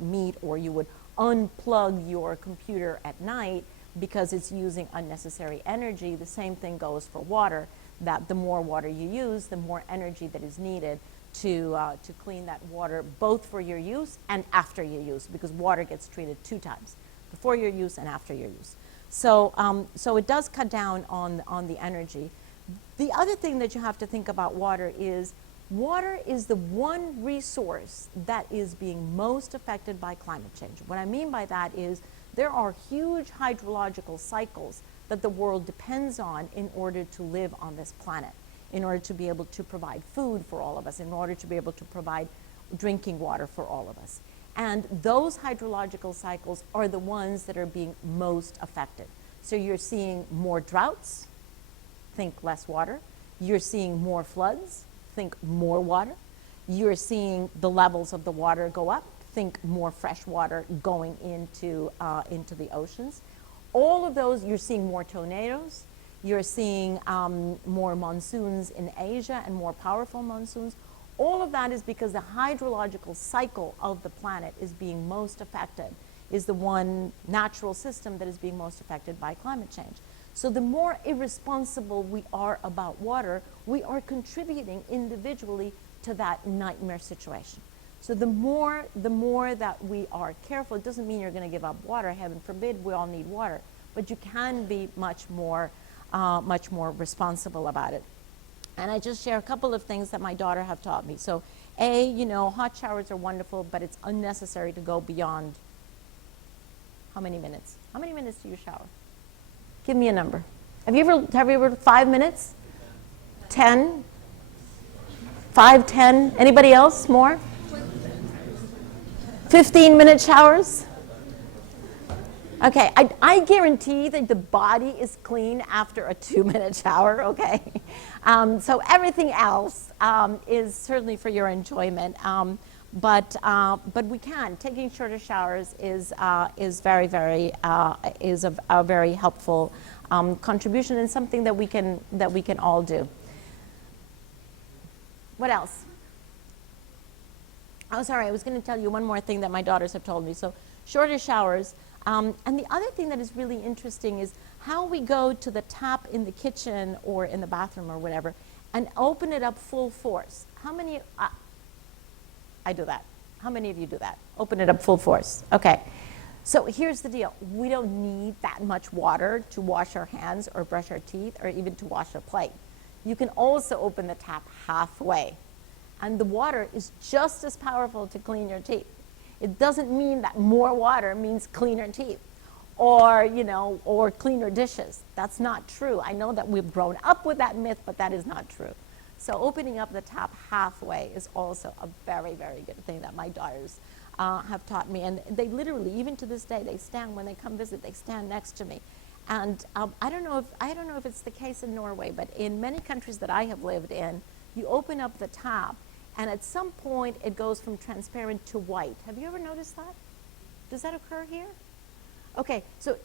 meat, or you would unplug your computer at night because it's using unnecessary energy, the same thing goes for water, that the more water you use, the more energy that is needed to clean that water, both for your use and after your use, because water gets treated 2 times, before your use and after your use. So, so it does cut down on the energy. The other thing that you have to think about water is the one resource that is being most affected by climate change. What I mean by that is there are huge hydrological cycles that the world depends on in order to live on this planet, in order to be able to provide food for all of us, in order to be able to provide drinking water for all of us. And those hydrological cycles are the ones that are being most affected. So you're seeing more droughts, think less water. You're seeing more floods, think more water. You're seeing the levels of the water go up, think more fresh water going into the oceans. All of those, you're seeing more tornadoes. You're seeing more monsoons in Asia and more powerful monsoons. All of that is because the hydrological cycle of the planet is being most affected, is the one natural system that is being most affected by climate change. So the more irresponsible we are about water, we are contributing individually to that nightmare situation. So the more that we are careful, it doesn't mean you're going to give up water. Heaven forbid, we all need water, but you can be much more responsible about it. And I just share a couple of things that my daughter have taught me. So A, you know, hot showers are wonderful, but it's unnecessary to go beyond how many minutes? How many minutes do you shower? Give me a number. Have you ever 5 minutes? 10? 5, 10? Anybody else more? 15-minute showers? Okay, I guarantee that the body is clean after a 2-minute shower, okay? So everything else is certainly for your enjoyment, but we can. Taking shorter showers is very, very, is a very helpful contribution and something that we can all do. What else? Oh, sorry, I was going to tell you one more thing that my daughters have told me. So shorter showers. And the other thing that is really interesting is how we go to the tap in the kitchen or in the bathroom or whatever and open it up full force. How many, I do that. How many of you do that? Open it up full force. Okay. So here's the deal. We don't need that much water to wash our hands or brush our teeth or even to wash a plate. You can also open the tap halfway. And the water is just as powerful to clean your teeth. It doesn't mean that more water means cleaner teeth or, you know, or cleaner dishes. That's not true. I know that we've grown up with that myth, but that is not true. So opening up the tap halfway is also a very, very good thing that my daughters have taught me. And they literally, even to this day, they stand, when they come visit, they stand next to me. And I don't know if it's the case in Norway, but in many countries that I have lived in, you open up the tap, and at some point it goes from transparent to white. Have you ever noticed that? Does that occur here? Okay, so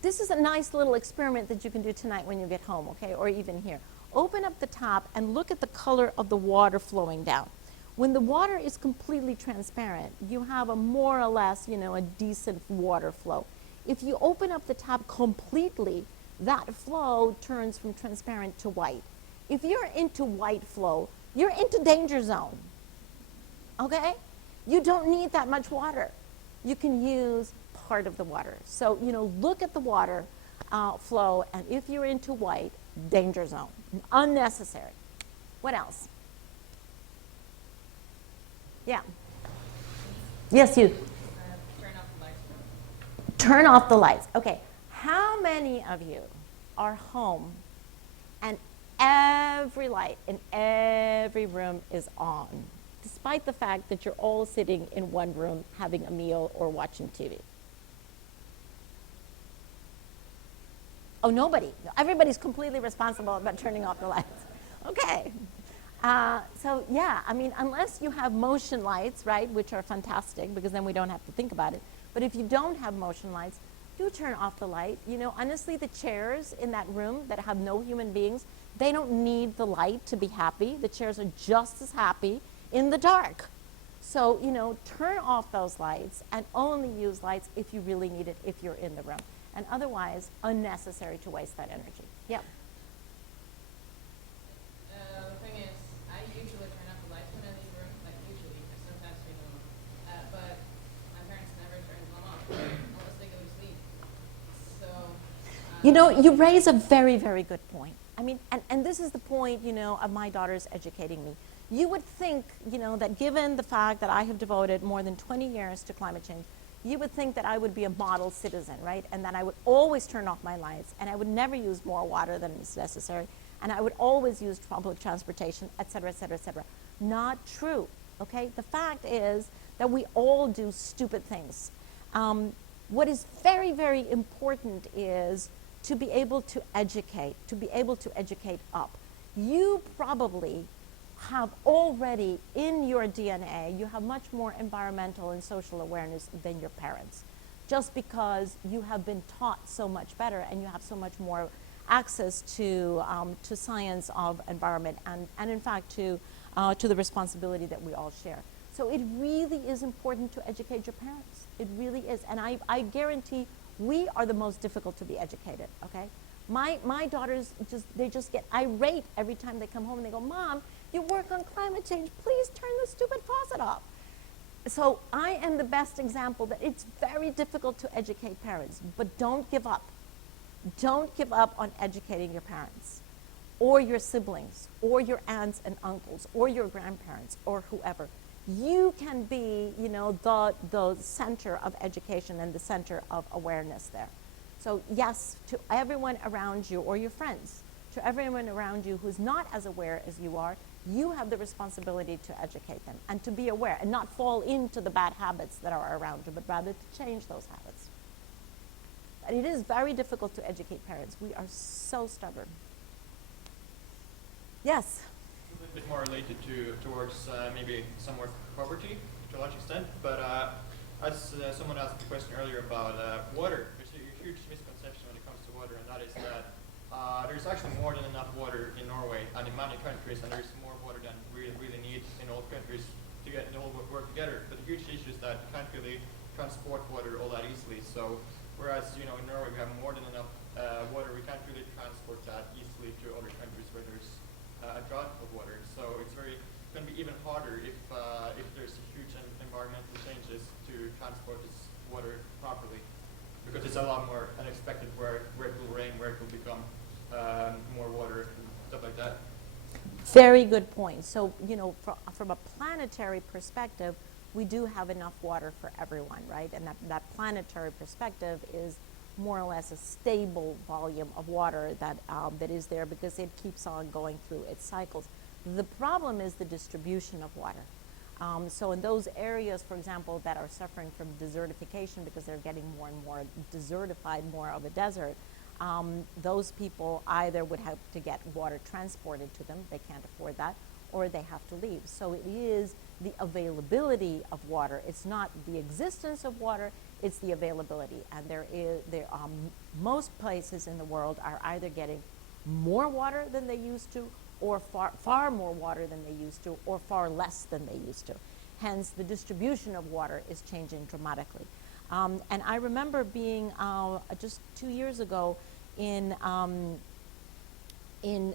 this is a nice little experiment that you can do tonight when you get home, okay, or even here. Open up the tap and look at the color of the water flowing down. When the water is completely transparent, you have a more or less, you know, a decent water flow. If you open up the tap completely, that flow turns from transparent to white. If you're into white flow, you're into danger zone, okay? You don't need that much water. You can use part of the water. So, you know, look at the water flow, and if you're into white, danger zone, unnecessary. What else? Yeah. Yes, you. Turn off the lights. Turn off the lights. Okay. How many of you are home and every light in every room is on, despite the fact that you're all sitting in one room having a meal or watching TV? Oh, nobody. Everybody's completely responsible about turning off the lights. Okay. So yeah, I mean, unless you have motion lights, right, which are fantastic because then we don't have to think about it. But if you don't have motion lights, do turn off the light. You know, honestly, the chairs in that room that have no human beings, they don't need the light to be happy. The chairs are just as happy in the dark. So, you know, turn off those lights and only use lights if you really need it, if you're in the room. And otherwise, unnecessary to waste that energy. Yeah. The thing is, I usually turn off the lights when I leave the room, like usually, because sometimes we don't. But my parents never turn them off unless they go to sleep. So. You know, you raise a very, very good point. I mean, and this is the point, you know, of my daughters educating me. You would think, you know, that given the fact that I have devoted more than 20 years to climate change, you would think that I would be a model citizen, right? And that I would always turn off my lights, and I would never use more water than is necessary, and I would always use public transportation, et cetera, et cetera, et cetera. Not true, okay? The fact is that we all do stupid things. What is very, very important is to be able to educate up. You probably have already in your DNA, you have much more environmental and social awareness than your parents, just because you have been taught so much better and you have so much more access to science of environment and in fact to the responsibility that we all share. So it really is important to educate your parents. It really is. And I guarantee we are the most difficult to be educated, okay? My daughters, they just get irate every time they come home and they go, Mom, you work on climate change, please turn the stupid faucet off. So I am the best example that it's very difficult to educate parents, but don't give up. Don't give up on educating your parents or your siblings or your aunts and uncles or your grandparents or whoever. You can be, you know, the center of education and the center of awareness there. So yes, to everyone around you or your friends, to everyone around you who's not as aware as you are, you have the responsibility to educate them and to be aware and not fall into the bad habits that are around you, but rather to change those habits. And it is very difficult to educate parents. We are so stubborn. Yes? A little bit more related towards maybe somewhat poverty to a large extent, but as someone asked the question earlier about water, there's a huge misconception when it comes to water, and that is that there's actually more than enough water in Norway and in many countries, and there's more water than we really need in all countries to get the whole work together. But the huge issue is that you can't really transport water all that easily. So whereas, you know, in Norway we have more than enough water, we can't really transport that easily to other countries where there's a drought of water. So it's going to be even harder if there's huge environmental changes to transport this water properly, because it's a lot more unexpected where it will rain, where it will become more water and stuff like that. Very good point. So, you know, from a planetary perspective, we do have enough water for everyone, right? And that planetary perspective is more or less a stable volume of water that, that is there because it keeps on going through its cycles. The problem is the distribution of water. So in those areas, for example, that are suffering from desertification because they're getting more and more desertified, more of a desert, those people either would have to get water transported to them, they can't afford that, or they have to leave. So it is the availability of water. It's not the existence of water, it's the availability. And most places in the world are either getting more water than they used to, or far more water than they used to, or far less than they used to. Hence, the distribution of water is changing dramatically. And I remember being just 2 years ago in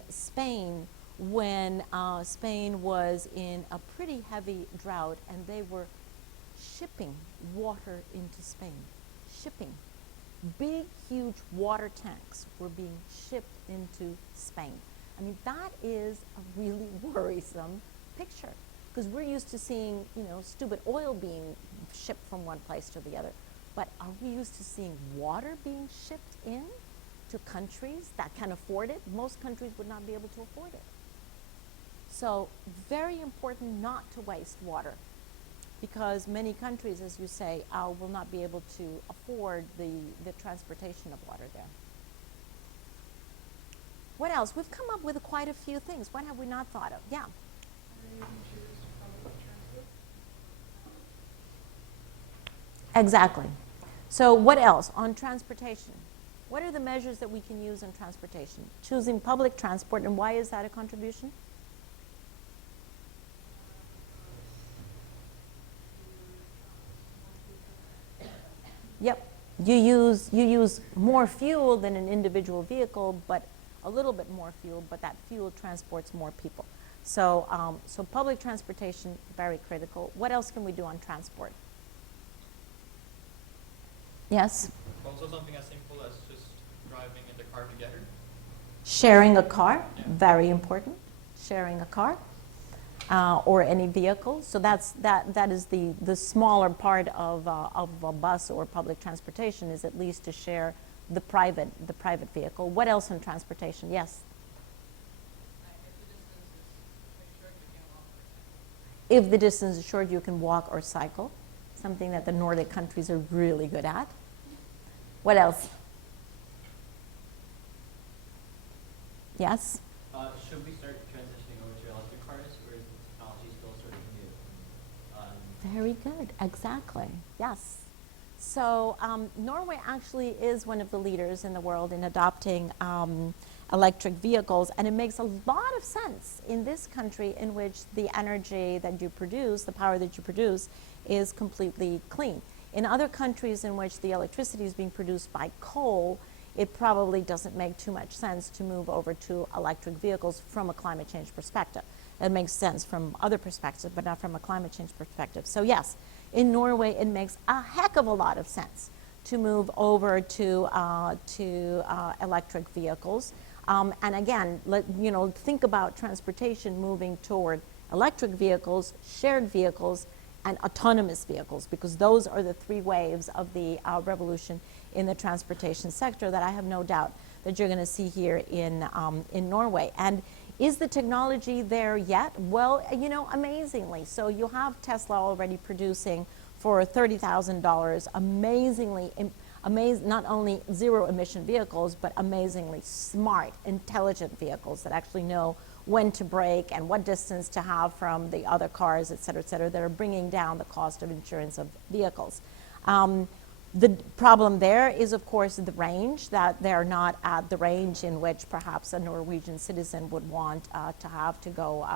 Spain when Spain was in a pretty heavy drought and they were shipping water into Spain. Shipping. Big, huge water tanks were being shipped into Spain. I mean, that is a really worrisome picture because we're used to seeing, you know, stupid oil being shipped from one place to the other. But are we used to seeing water being shipped in to countries that can afford it? Most countries would not be able to afford it. So very important not to waste water because many countries, as you say, will not be able to afford the transportation of water there. What else? We've come up with quite a few things. What have we not thought of? Yeah. Exactly. So what else on transportation? What are the measures that we can use on transportation? Choosing public transport, and why is that a contribution? Yep. You use more fuel than an individual vehicle, but a little bit more fuel, but that fuel transports more people. So, so public transportation, very critical. What else can we do on transport? Yes? Also something as simple as just driving in the car together. Sharing a car, Yeah. very important. Sharing a car or any vehicle. So that is the smaller part of a bus or public transportation is at least to share the private vehicle. What else in transportation? Yes? If the distance is short, you can walk or cycle, something that the Nordic countries are really good at. What else? Yes? Should we start transitioning over to electric cars, or is the technology still sort of new? Very good, exactly, yes. So Norway actually is one of the leaders in the world in adopting electric vehicles, and it makes a lot of sense in this country in which the energy that you produce, the power that you produce, is completely clean. In other countries in which the electricity is being produced by coal, it probably doesn't make too much sense to move over to electric vehicles from a climate change perspective. It makes sense from other perspectives, but not from a climate change perspective. So yes, in Norway, it makes a heck of a lot of sense to move over to electric vehicles. And again, think about transportation moving toward electric vehicles, shared vehicles, and autonomous vehicles, because those are the three waves of the revolution in the transportation sector that I have no doubt that you're going to see here in Norway. And is the technology there yet? Well, amazingly. So you have Tesla already producing for $30,000 amazingly, not only zero emission vehicles, but amazingly smart, intelligent vehicles that actually know when to brake and what distance to have from the other cars, et cetera, that are bringing down the cost of insurance of vehicles. The problem there is, of course, the range, that they're not at the range in which perhaps a Norwegian citizen would want to have to go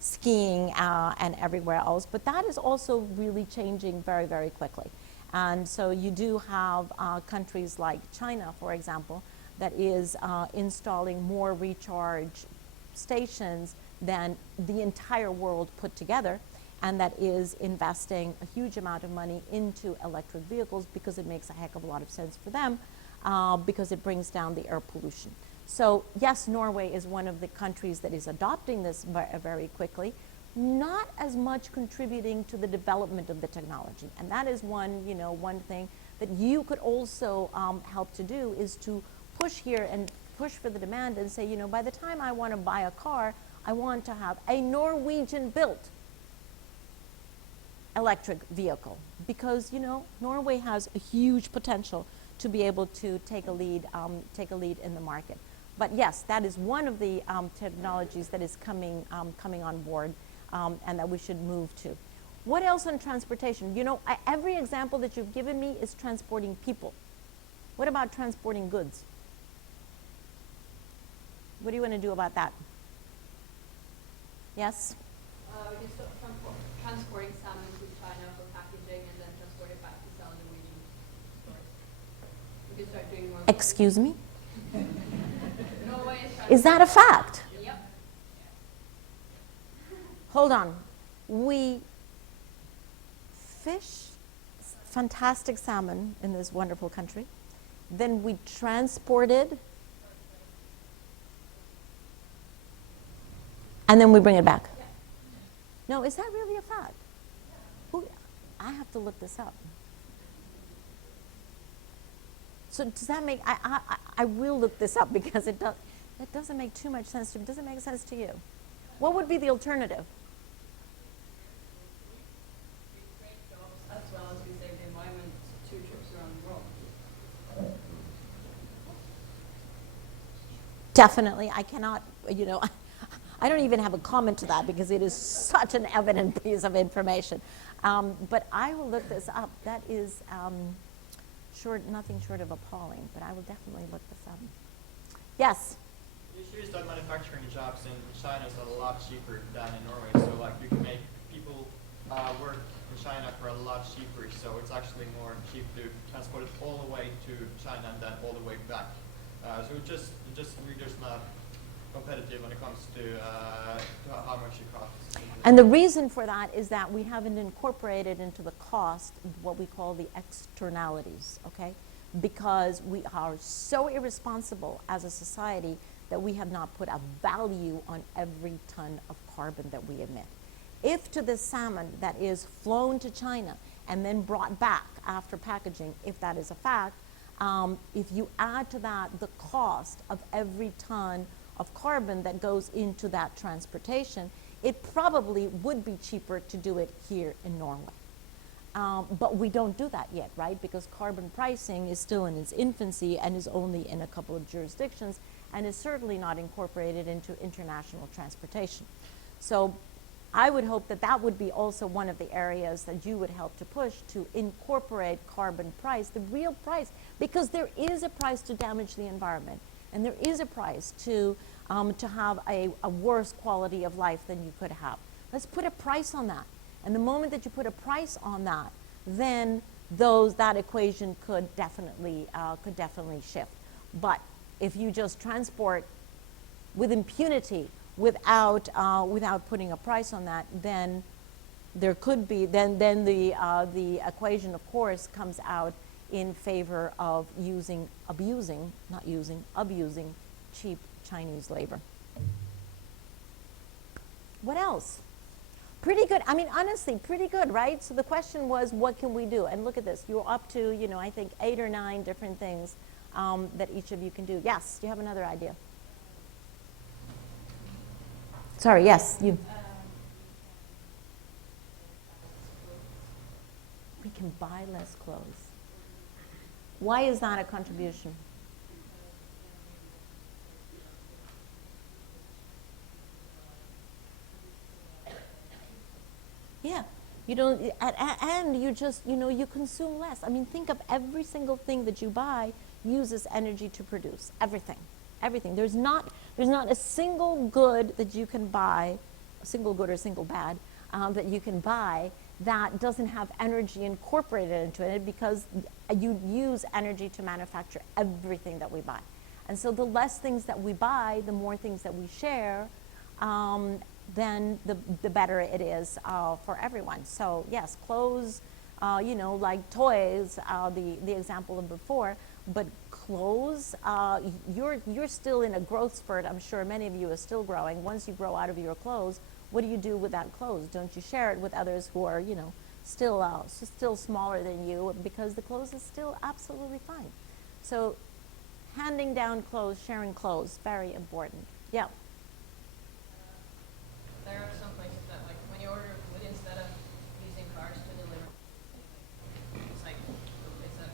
skiing and everywhere else. But that is also really changing very, very quickly. And so you do have countries like China, for example, that is installing more recharge stations than the entire world put together, and that is investing a huge amount of money into electric vehicles because it makes a heck of a lot of sense for them because it brings down the air pollution. So yes, Norway is one of the countries that is adopting this very quickly, not as much contributing to the development of the technology. And that is one, you know, one thing that you could also help to do, is to push here and push for the demand and say, you know, by the time I want to buy a car, I want to have a Norwegian-built electric vehicle, because, you know, Norway has a huge potential to be able to take a lead in the market. But yes, that is one of the technologies that is coming on board, and that we should move to. What else on transportation? You know, every example that you've given me is transporting people. What about transporting goods? What do you want to do about that? Yes? We can start transporting salmon to China for packaging and then transport it back to sell in Norwegian stores. We can start doing more. Excuse me? Norway Is that a fact? Yep. Hold on. We fish fantastic salmon in this wonderful country. Then we transported, and then we bring it back. Yeah. No, is that really a fact? Ooh, I have to look this up. So does that make, I will look this up, because it doesn't make too much sense to me. Does it make sense to you? What would be the alternative? We create jobs as well as we save the environment 2 trips around the world. Definitely, I cannot, you know, I don't even have a comment to that, because it is such an evident piece of information. But I will look this up. That is nothing short of appalling, but I will definitely look this up. Yes? The issue is that manufacturing jobs in China is a lot cheaper than in Norway. So like you can make people work in China for a lot cheaper. So it's actually more cheap to transport it all the way to China and then all the way back. So it just really just not competitive when it comes to how much it costs. And the reason for that is that we haven't incorporated into the cost what we call the externalities, okay? Because we are so irresponsible as a society that we have not put a value on every ton of carbon that we emit. If to the salmon that is flown to China and then brought back after packaging, if that is a fact, if you add to that the cost of every ton of carbon that goes into that transportation, it probably would be cheaper to do it here in Norway. But we don't do that yet, right? Because carbon pricing is still in its infancy and is only in a couple of jurisdictions, and is certainly not incorporated into international transportation. So I would hope that that would be also one of the areas that you would help to push, to incorporate carbon price, the real price, because there is a price to damage the environment, and there is a price to have a worse quality of life than you could have. Let's put a price on that. And the moment that you put a price on that, then that equation could definitely shift. But if you just transport with impunity without putting a price on that, then there could be the equation, of course, comes out in favor of abusing cheap Chinese labor. What else? Pretty good. I mean, honestly, pretty good, right? So the question was, what can we do? And look at this. You're up to, you know, I think 8 or 9 different things that each of you can do. Yes, do you have another idea? Sorry, yes, you. We can buy less clothes. Why is that a contribution? Yeah, you don't, and you just, you know, you consume less. I mean, think of every single thing that you buy uses energy to produce. Everything, everything. There's not a single good that you can buy, a single good or single bad, that you can buy that doesn't have energy incorporated into it, because you use energy to manufacture everything that we buy. And so the less things that we buy, the more things that we share, then the better it is for everyone. So yes, clothes, you know, like toys, the example of before, but clothes, you're still in a growth spurt. I'm sure many of you are still growing. Once you grow out of your clothes, what do you do with that clothes? Don't you share it with others who are, you know, still smaller than you, because the clothes is still absolutely fine. So handing down clothes, sharing clothes, very important. Yeah. There are some places that, like, when you order food, instead of using cars to deliver, it's like it's a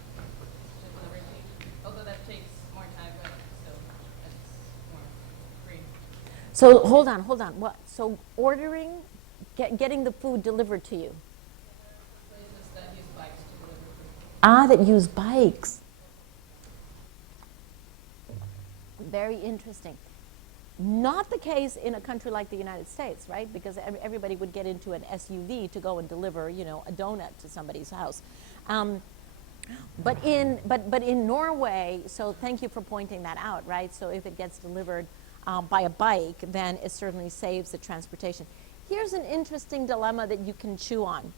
delivery fee. Although that takes more time, but still, it's more free. So hold on. What? So ordering, getting the food delivered to you. Places that use bikes to deliver food. Ah, that use bikes. Very interesting. Not the case in a country like the United States, right? Because everybody would get into an SUV to go and deliver, you know, a donut to somebody's house. But in Norway, so thank you for pointing that out, right? So if it gets delivered by a bike, then it certainly saves the transportation. Here's an interesting dilemma that you can chew on.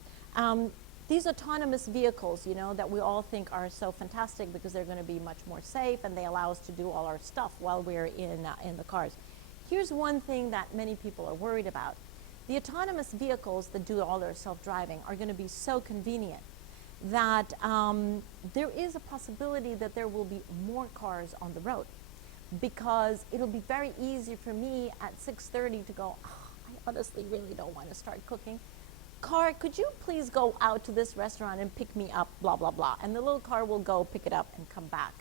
These autonomous vehicles, you know, that we all think are so fantastic because they're going to be much more safe and they allow us to do all our stuff while we're in the cars. Here's one thing that many people are worried about. The autonomous vehicles that do all their self-driving are going to be so convenient that there is a possibility that there will be more cars on the road, because it'll be very easy for me at 6:30 to go, oh, I honestly really don't want to start cooking. Car, could you please go out to this restaurant and pick me up, blah, blah, blah. And the little car will go pick it up and come back.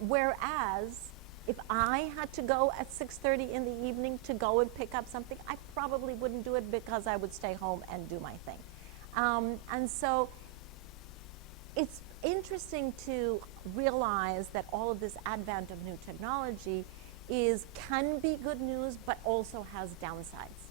Whereas, if I had to go at 6:30 in the evening to go and pick up something, I probably wouldn't do it because I would stay home and do my thing. And so, it's interesting to realize that all of this advent of new technology can be good news, but also has downsides.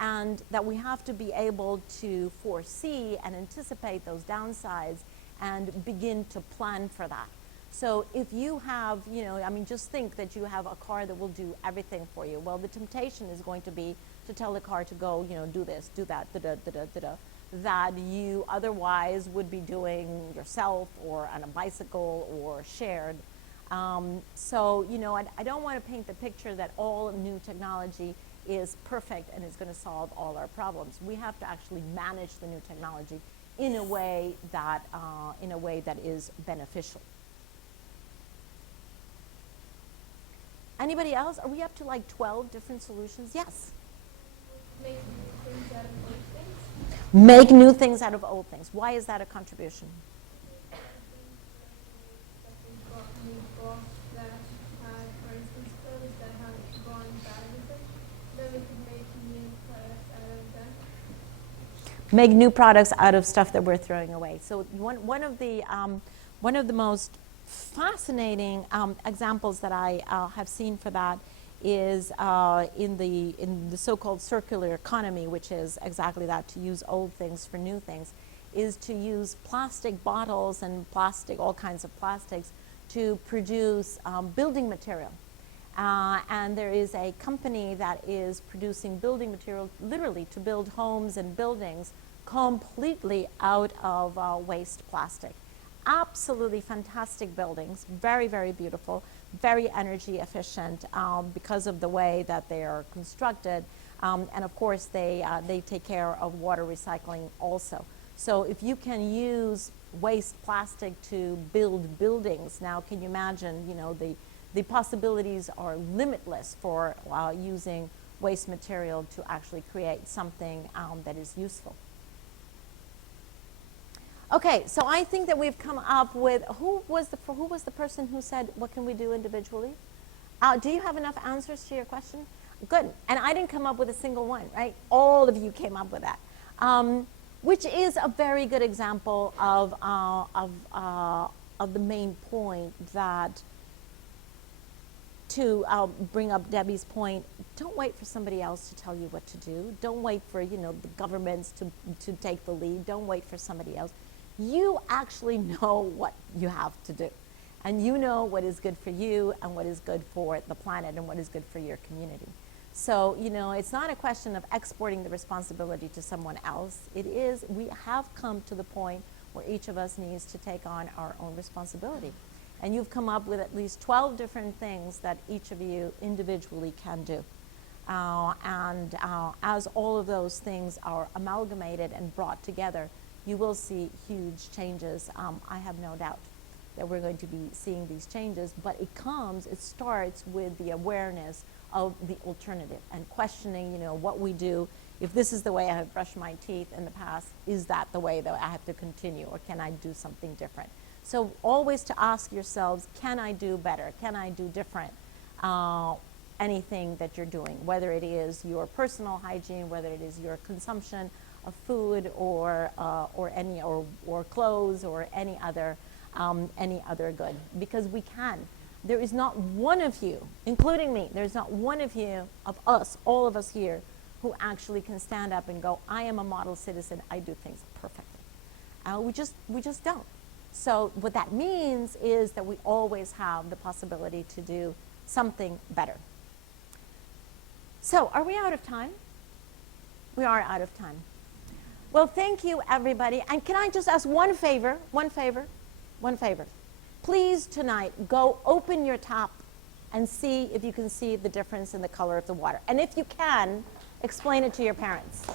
And that we have to be able to foresee and anticipate those downsides and begin to plan for that. So if you have, you know, I mean, just think that you have a car that will do everything for you. Well, the temptation is going to be to tell the car to go, you know, do this, do that, that you otherwise would be doing yourself or on a bicycle or shared. So, you know, I don't want to paint the picture that all new technology is perfect and is going to solve all our problems. We have to actually manage the new technology in a way that is beneficial. Anybody else? Are we up to like 12 different solutions? Yes. Make new things out of old things. Make new things out of old things. Why is that a contribution? New cloths that have, for instance, clothes that have gone bad with it, then we could make new products out of them. Make new products out of stuff that we're throwing away. So one of the most fascinating examples that I have seen for that is in the so-called circular economy, which is exactly that, to use old things for new things, is to use plastic bottles and all kinds of plastics to produce building material. And there is a company that is producing building material literally to build homes and buildings completely out of waste plastic. Absolutely fantastic buildings, very, very beautiful, very energy efficient because of the way that they are constructed. And of course, they take care of water recycling also. So if you can use waste plastic to build buildings, now can you imagine, you know, the possibilities are limitless for using waste material to actually create something that is useful. Okay, so I think that we've come up with, who was the person who said, what can we do individually? Do you have enough answers to your question? Good, and I didn't come up with a single one, right? All of you came up with that, which is a very good example of the main point that, to bring up Debbie's point, don't wait for somebody else to tell you what to do. Don't wait for, you know, the governments to take the lead. Don't wait for somebody else. You actually know what you have to do. And you know what is good for you and what is good for the planet and what is good for your community. So, you know, it's not a question of exporting the responsibility to someone else. It is, we have come to the point where each of us needs to take on our own responsibility. And you've come up with at least 12 different things that each of you individually can do. As all of those things are amalgamated and brought together, you will see huge changes. I have no doubt that we're going to be seeing these changes, but it starts with the awareness of the alternative and questioning, you know, what we do. If this is the way I have brushed my teeth in the past, is that the way that I have to continue, or can I do something different? So always to ask yourselves, can I do better? Can I do different? Anything that you're doing, whether it is your personal hygiene, whether it is your consumption of food or clothes or any other good, because we can. There is not one of you, including me, there's not one of you, of us, all of us here, who actually can stand up and go, I am a model citizen, I do things perfectly. We just don't. So what that means is that we always have the possibility to do something better. So, are we out of time? We are out of time. Well, thank you, everybody. And can I just ask one favor? Please, tonight, go open your tap and see if you can see the difference in the color of the water. And if you can, explain it to your parents.